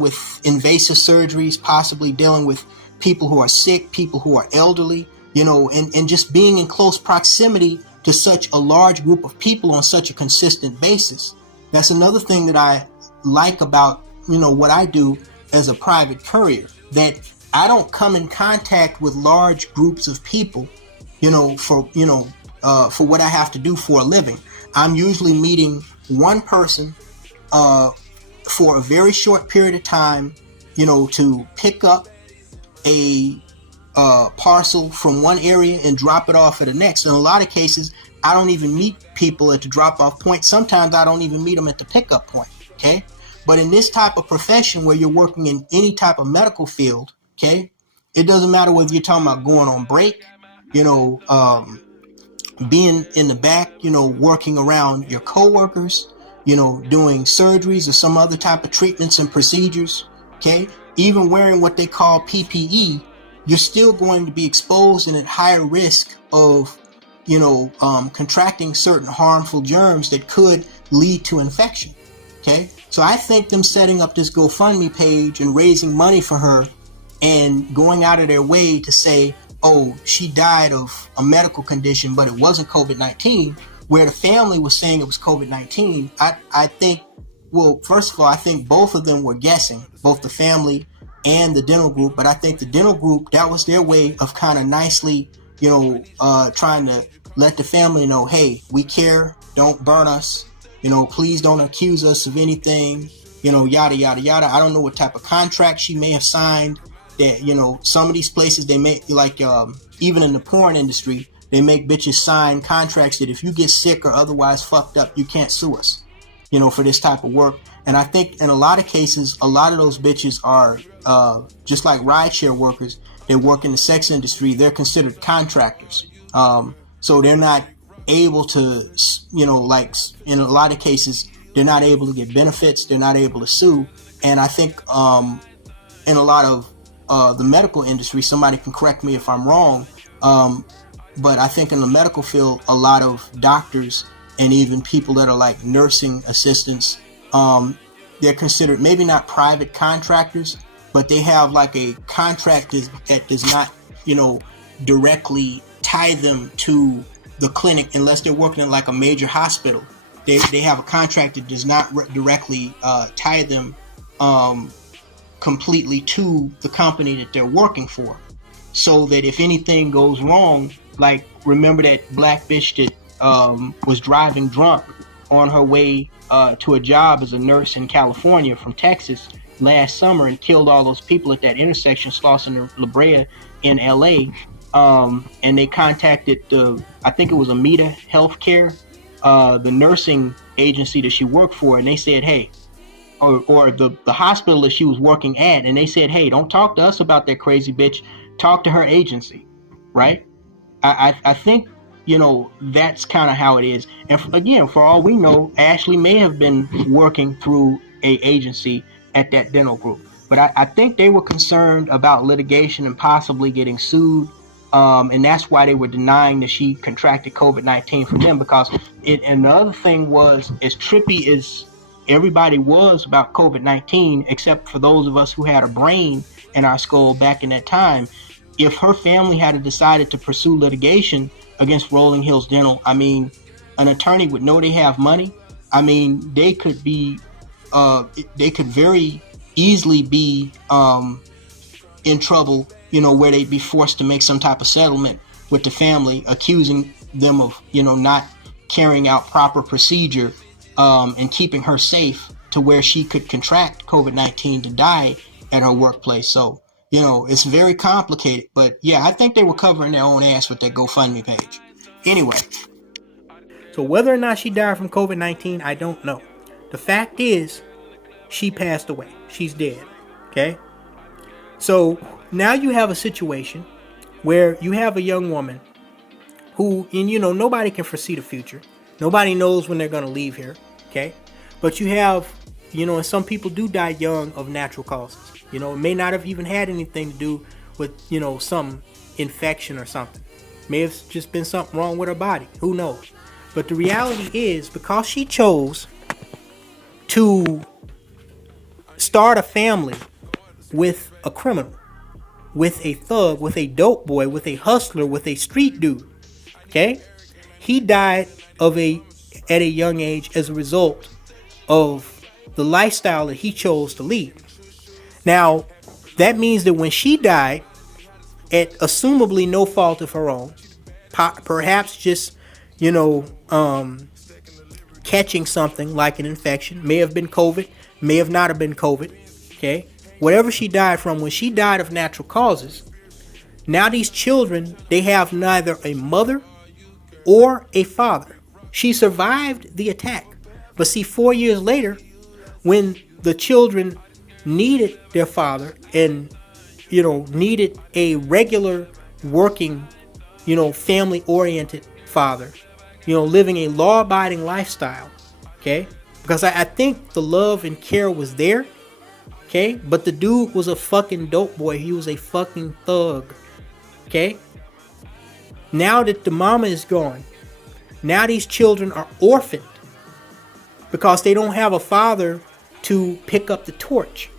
with invasive surgeries, possibly dealing with people who are sick, people who are elderly, and just being in close proximity to such a large group of people on such a consistent basis. That's another thing that I like about, what I do as a private courier, that I don't come in contact with large groups of people, for what I have to do for a living. I'm usually meeting one person, for a very short period of time, to pick up a parcel from one area and drop it off at the next. In a lot of cases, I don't even meet people at the drop-off point. Sometimes I don't even meet them at the pickup point, okay? But in this type of profession where you're working in any type of medical field, okay, it doesn't matter whether you're talking about going on break, being in the back, working around your coworkers, doing surgeries or some other type of treatments and procedures, okay? Even wearing what they call PPE, you're still going to be exposed and at higher risk of, contracting certain harmful germs that could lead to infection, okay? So I think them setting up this GoFundMe page and raising money for her and going out of their way to say, oh, she died of a medical condition, but it wasn't COVID-19, where the family was saying it was COVID-19, I think, well, first of all, I think both of them were guessing, both the family and the dental group. But I think the dental group, that was their way of kind of nicely, trying to let the family know, hey, we care, don't burn us, please don't accuse us of anything, yada, yada, yada. I don't know what type of contract she may have signed. That, some of these places, they make, like, even in the porn industry, they make bitches sign contracts that if you get sick or otherwise fucked up, you can't sue us, for this type of work. And I think in a lot of cases, a lot of those bitches are just like rideshare workers. They work in the sex industry. They're considered contractors. So they're not able to, like in a lot of cases, they're not able to get benefits. They're not able to sue. And I think in a lot of the medical industry, somebody can correct me if I'm wrong, but I think in the medical field, a lot of doctors and even people that are like nursing assistants, they're considered maybe not private contractors, but they have like a contract that does not, directly tie them to the clinic unless they're working in like a major hospital. They have a contract that does not directly tie them completely to the company that they're working for, so that if anything goes wrong, like remember that black bitch that was driving drunk on her way to a job as a nurse in California from Texas last summer and killed all those people at that intersection, Slauson and La Brea in LA, and they contacted I think it was Amita Healthcare, the nursing agency that she worked for, and they said, hey, or the hospital that she was working at, and they said, hey, don't talk to us about that crazy bitch, talk to her agency, right? I think, that's kind of how it is. And again, for all we know, Ashley may have been working through a agency at that dental group, but I think they were concerned about litigation and possibly getting sued, and that's why they were denying that she contracted COVID-19 from them, because and the other thing was, as trippy as everybody was about COVID-19, except for those of us who had a brain in our skull back in that time, if her family had decided to pursue litigation against Rolling Hills Dental, I mean, an attorney would know they have money. I mean, they could very easily be in trouble, where they'd be forced to make some type of settlement with the family, accusing them of, not carrying out proper procedure and keeping her safe to where she could contract COVID-19 to die at her workplace. So, it's very complicated. But yeah, I think they were covering their own ass with that GoFundMe page. Anyway, so whether or not she died from COVID-19, I don't know. The fact is, she passed away. She's dead. Okay? So now you have a situation where you have a young woman who, and nobody can foresee the future. Nobody knows when they're going to leave here. Okay? But you have, and some people do die young of natural causes. It may not have even had anything to do with, some infection or something. May have just been something wrong with her body. Who knows? But the reality is, because she chose to start a family with a criminal, with a thug, with a dope boy, with a hustler, with a street dude, okay? He died at a young age as a result of the lifestyle that he chose to lead. Now, that means that when she died, at assumably no fault of her own, perhaps just, catching something like an infection, may have been COVID, may have not have been COVID, okay? Whatever she died from, when she died of natural causes, now these children, they have neither a mother or a father. She survived the attack. But see, 4 years later, when the children needed their father and, needed a regular working, family-oriented father, living a law-abiding lifestyle, okay? Because I think the love and care was there, okay? But the dude was a fucking dope boy. He was a fucking thug, okay? Now that the mama is gone, now these children are orphaned because they don't have a father to pick up the torch.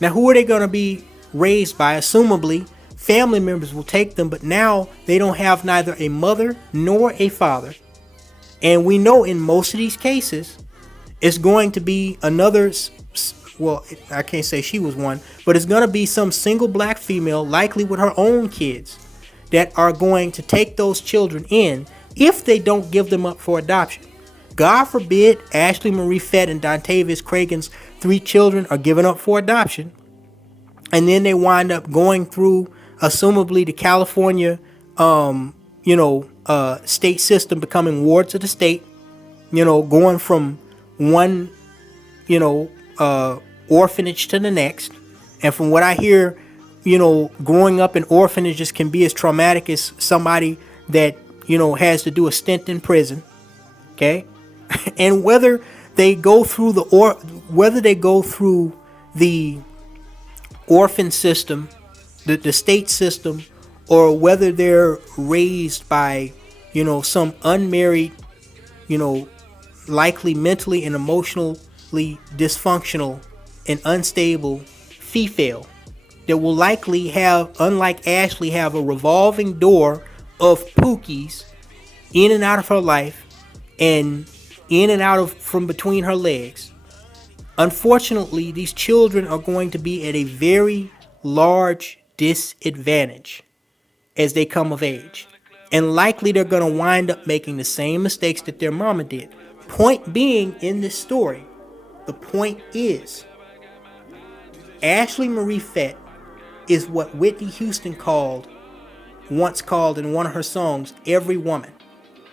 Now, who are they going to be raised by? Assumably, family members will take them, but now they don't have neither a mother nor a father. And we know in most of these cases, it's going to be another, well, I can't say she was one, but it's going to be some single black female, likely with her own kids, that are going to take those children in if they don't give them up for adoption. God forbid Ashley Marie Fett and Dontavius Cragen's 3 children are given up for adoption, and then they wind up going through, assumably, the California, state system, becoming wards of the state, going from one, orphanage to the next. And from what I hear, growing up in orphanages can be as traumatic as somebody that, has to do a stint in prison. Okay. And whether they go through the orphan system, the state system, or whether they're raised by, some unmarried, likely mentally and emotionally dysfunctional and unstable female that will likely have, unlike Ashley, have a revolving door of pookies in and out of her life and in and out of from between her legs. Unfortunately, these children are going to be at a very large disadvantage as they come of age. And likely they're going to wind up making the same mistakes that their mama did. Point being, in this story, the point is, Ashley Marie Fett is what Whitney Houston once called in one of her songs, every woman.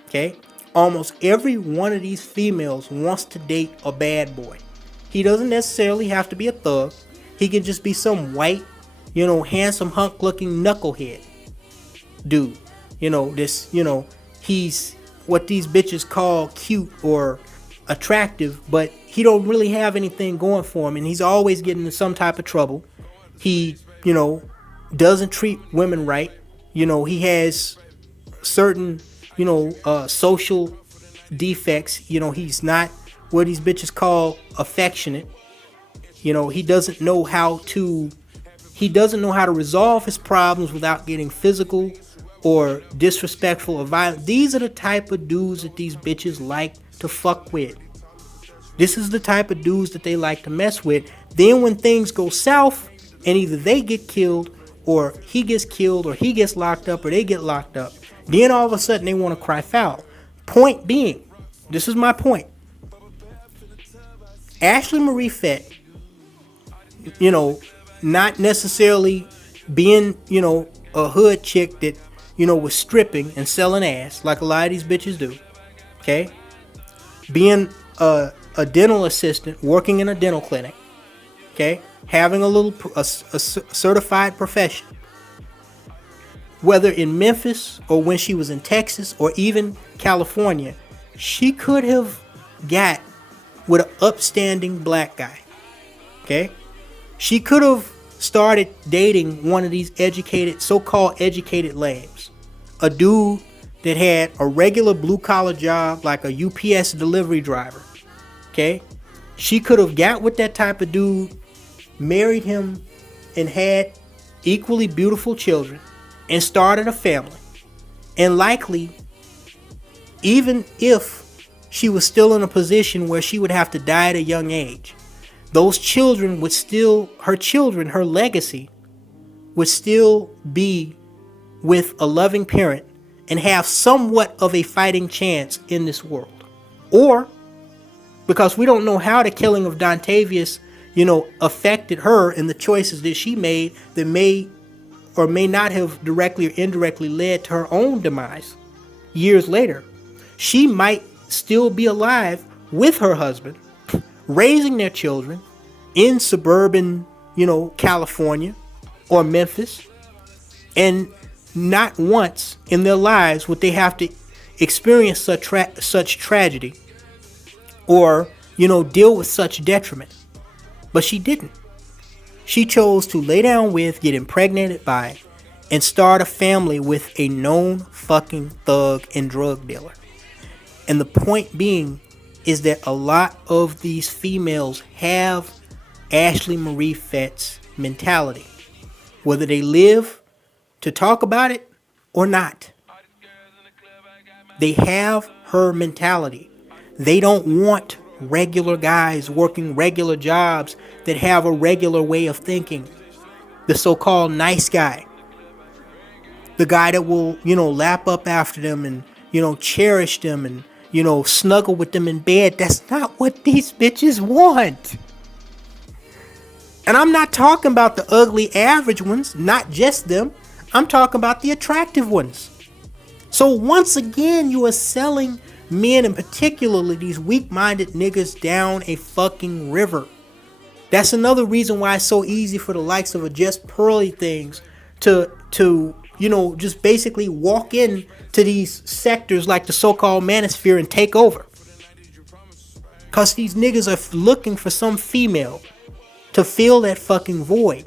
Okay? Almost every one of these females wants to date a bad boy. He doesn't necessarily have to be a thug. He can just be some white, handsome, hunk-looking knucklehead dude. He's what these bitches call cute or attractive, but he don't really have anything going for him, and he's always getting in some type of trouble. He, doesn't treat women right. He has certain, social defects. He's not what these bitches call affectionate. He doesn't know how to resolve his problems without getting physical or disrespectful or violent. These are the type of dudes that these bitches like to fuck with. This is the type of dudes that they like to mess with. Then when things go south and either they get killed or he gets killed or he gets locked up or they get locked up, then all of a sudden they want to cry foul. Point being, this is my point. Ashley Marie Fett you know, not necessarily being, you know, a hood chick that, you know, was stripping and selling ass like a lot of these bitches do. Okay? Being a dental assistant working in a dental clinic. Okay? Having a certified profession. Whether in Memphis or when she was in Texas or even California, she could have got with an upstanding black guy. Okay? She could have started dating one of these educated, so-called educated lambs. A dude that had a regular blue-collar job like a UPS delivery driver. Okay? She could have got with that type of dude, married him, and had equally beautiful children, and started a family. And likely, even if she was still in a position where she would have to die at a young age, those children would still, her legacy would still be with a loving parent and have somewhat of a fighting chance in this world. Or, because we don't know how the killing of Dontavius, you know, affected her and the choices that she made that may or may not have directly or indirectly led to her own demise years later. She might still be alive with her husband, raising their children in suburban, you know, California or Memphis, and not once in their lives would they have to experience such tragedy or, you know, deal with such detriment. But she didn't. She chose to lay down with, get impregnated by, and start a family with a known fucking thug and drug dealer. And the point being is that a lot of these females have Ashley Marie Fett's mentality, whether they live to talk about it or not. They have her mentality. They don't want regular guys working regular jobs that have a regular way of thinking. The so-called nice guy. The guy that will, you know, lap up after them and, you know, cherish them and, you know, snuggle with them in bed. That's not what these bitches want. And I'm not talking about the ugly average ones, not just them. I'm talking about the attractive ones. So once again, you are selling men, and particularly these weak-minded niggas, down a fucking river. That's another reason why it's so easy for the likes of a Just Pearly Things to you know, just basically walk in to these sectors like the so-called manosphere and take over. Because these niggas are looking for some female to fill that fucking void.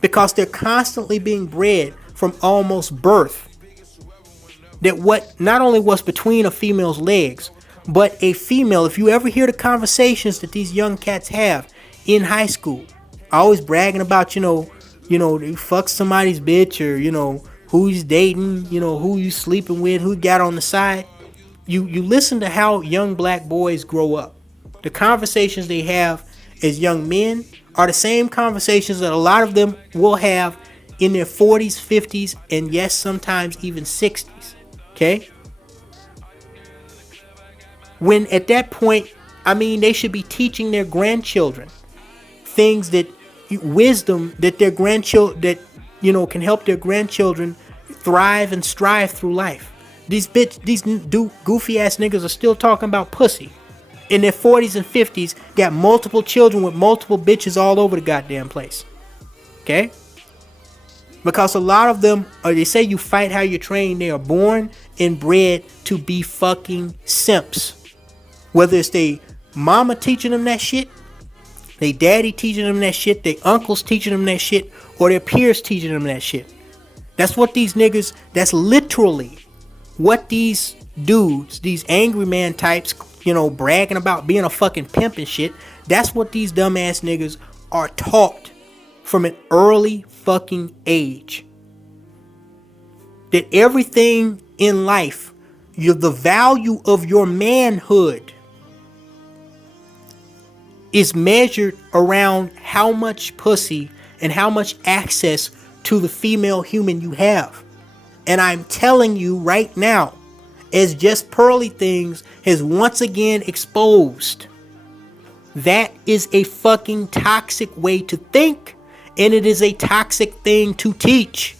Because they're constantly being bred from almost birth. That what not only was between a female's legs, but a female, if you ever hear the conversations that these young cats have in high school, always bragging about, you know, they fuck somebody's bitch, or, you know, who he's dating, you know, who you sleeping with, who got on the side. You listen to how young black boys grow up. The conversations they have as young men are the same conversations that a lot of them will have in their 40s, 50s, and yes, sometimes even 60s. Okay? When at that point, I mean, they should be teaching their grandchildren things that, wisdom that their grandchildren, that, you know, can help their grandchildren thrive and strive through life. These goofy ass niggas are still talking about pussy in their 40s and 50s, got multiple children with multiple bitches all over the goddamn place. Okay? Because a lot of them, or they say you fight how you train, they are born and bred to be fucking simps. Whether it's they mama teaching them that shit, they daddy teaching them that shit, their uncles teaching them that shit, or their peers teaching them that shit. That's what these niggas, that's literally what these dudes, these angry man types, you know, bragging about being a fucking pimp and shit. That's what these dumbass niggas are taught from an early fucking age. That everything in life, the value of your manhood is measured around how much pussy and how much access to the female human you have. And I'm telling you right now, as Just Pearly Things has once again exposed, That is a fucking toxic way to think, and it is a toxic thing to teach,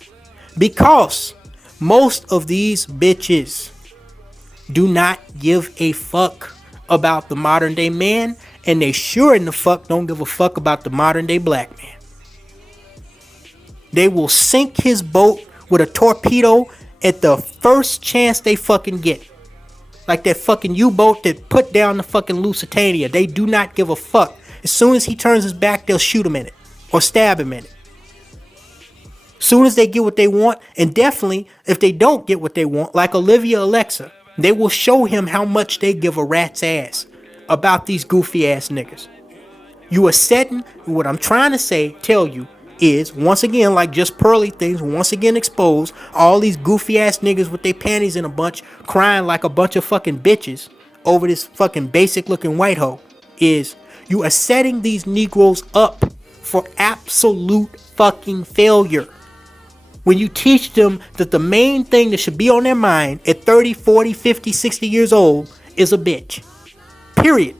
because most of these bitches do not give a fuck about the modern day man, and they sure in the fuck don't give a fuck about the modern day black man. They will sink his boat with a torpedo at the first chance they fucking get. Like that fucking U-boat that put down the fucking Lusitania. They do not give a fuck. As soon as he turns his back, they'll shoot him in it. Or stab him in it. Soon as they get what they want, and definitely if they don't get what they want, like Olivia Alexa, they will show him how much they give a rat's ass about these goofy ass niggas. You are setting, what I'm trying to tell you, is, once again, like just pearly things, once again expose all these goofy ass niggas with their panties in a bunch, crying like a bunch of fucking bitches over this fucking basic looking white hoe, is you are setting these Negroes up for absolute fucking failure. When you teach them that the main thing that should be on their mind at 30, 40, 50, 60 years old is a bitch. Period.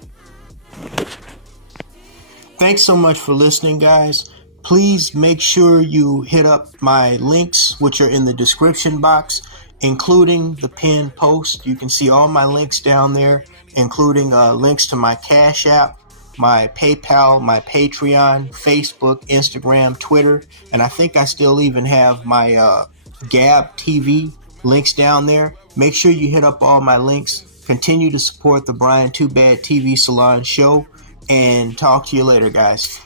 Thanks so much for listening, guys. Please make sure you hit up my links, which are in the description box, including the pinned post. You can see all my links down there, including links to my Cash.app, my PayPal, my Patreon, Facebook, Instagram, Twitter, and I think I still even have my Gab TV links down there. Make sure you hit up all my links. Continue to support the Brian Too Bad TV Salon show, and talk to you later, guys.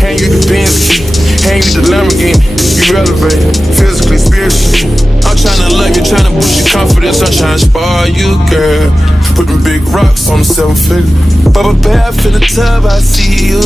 Hand you the Benz, hand you the Lamborghini. You relevant, physically, spiritually. I'm tryna love you, tryna boost your confidence. I'm tryna spar you, girl. Putting big rocks on the 7 figure. Bubba bath in the tub, I see you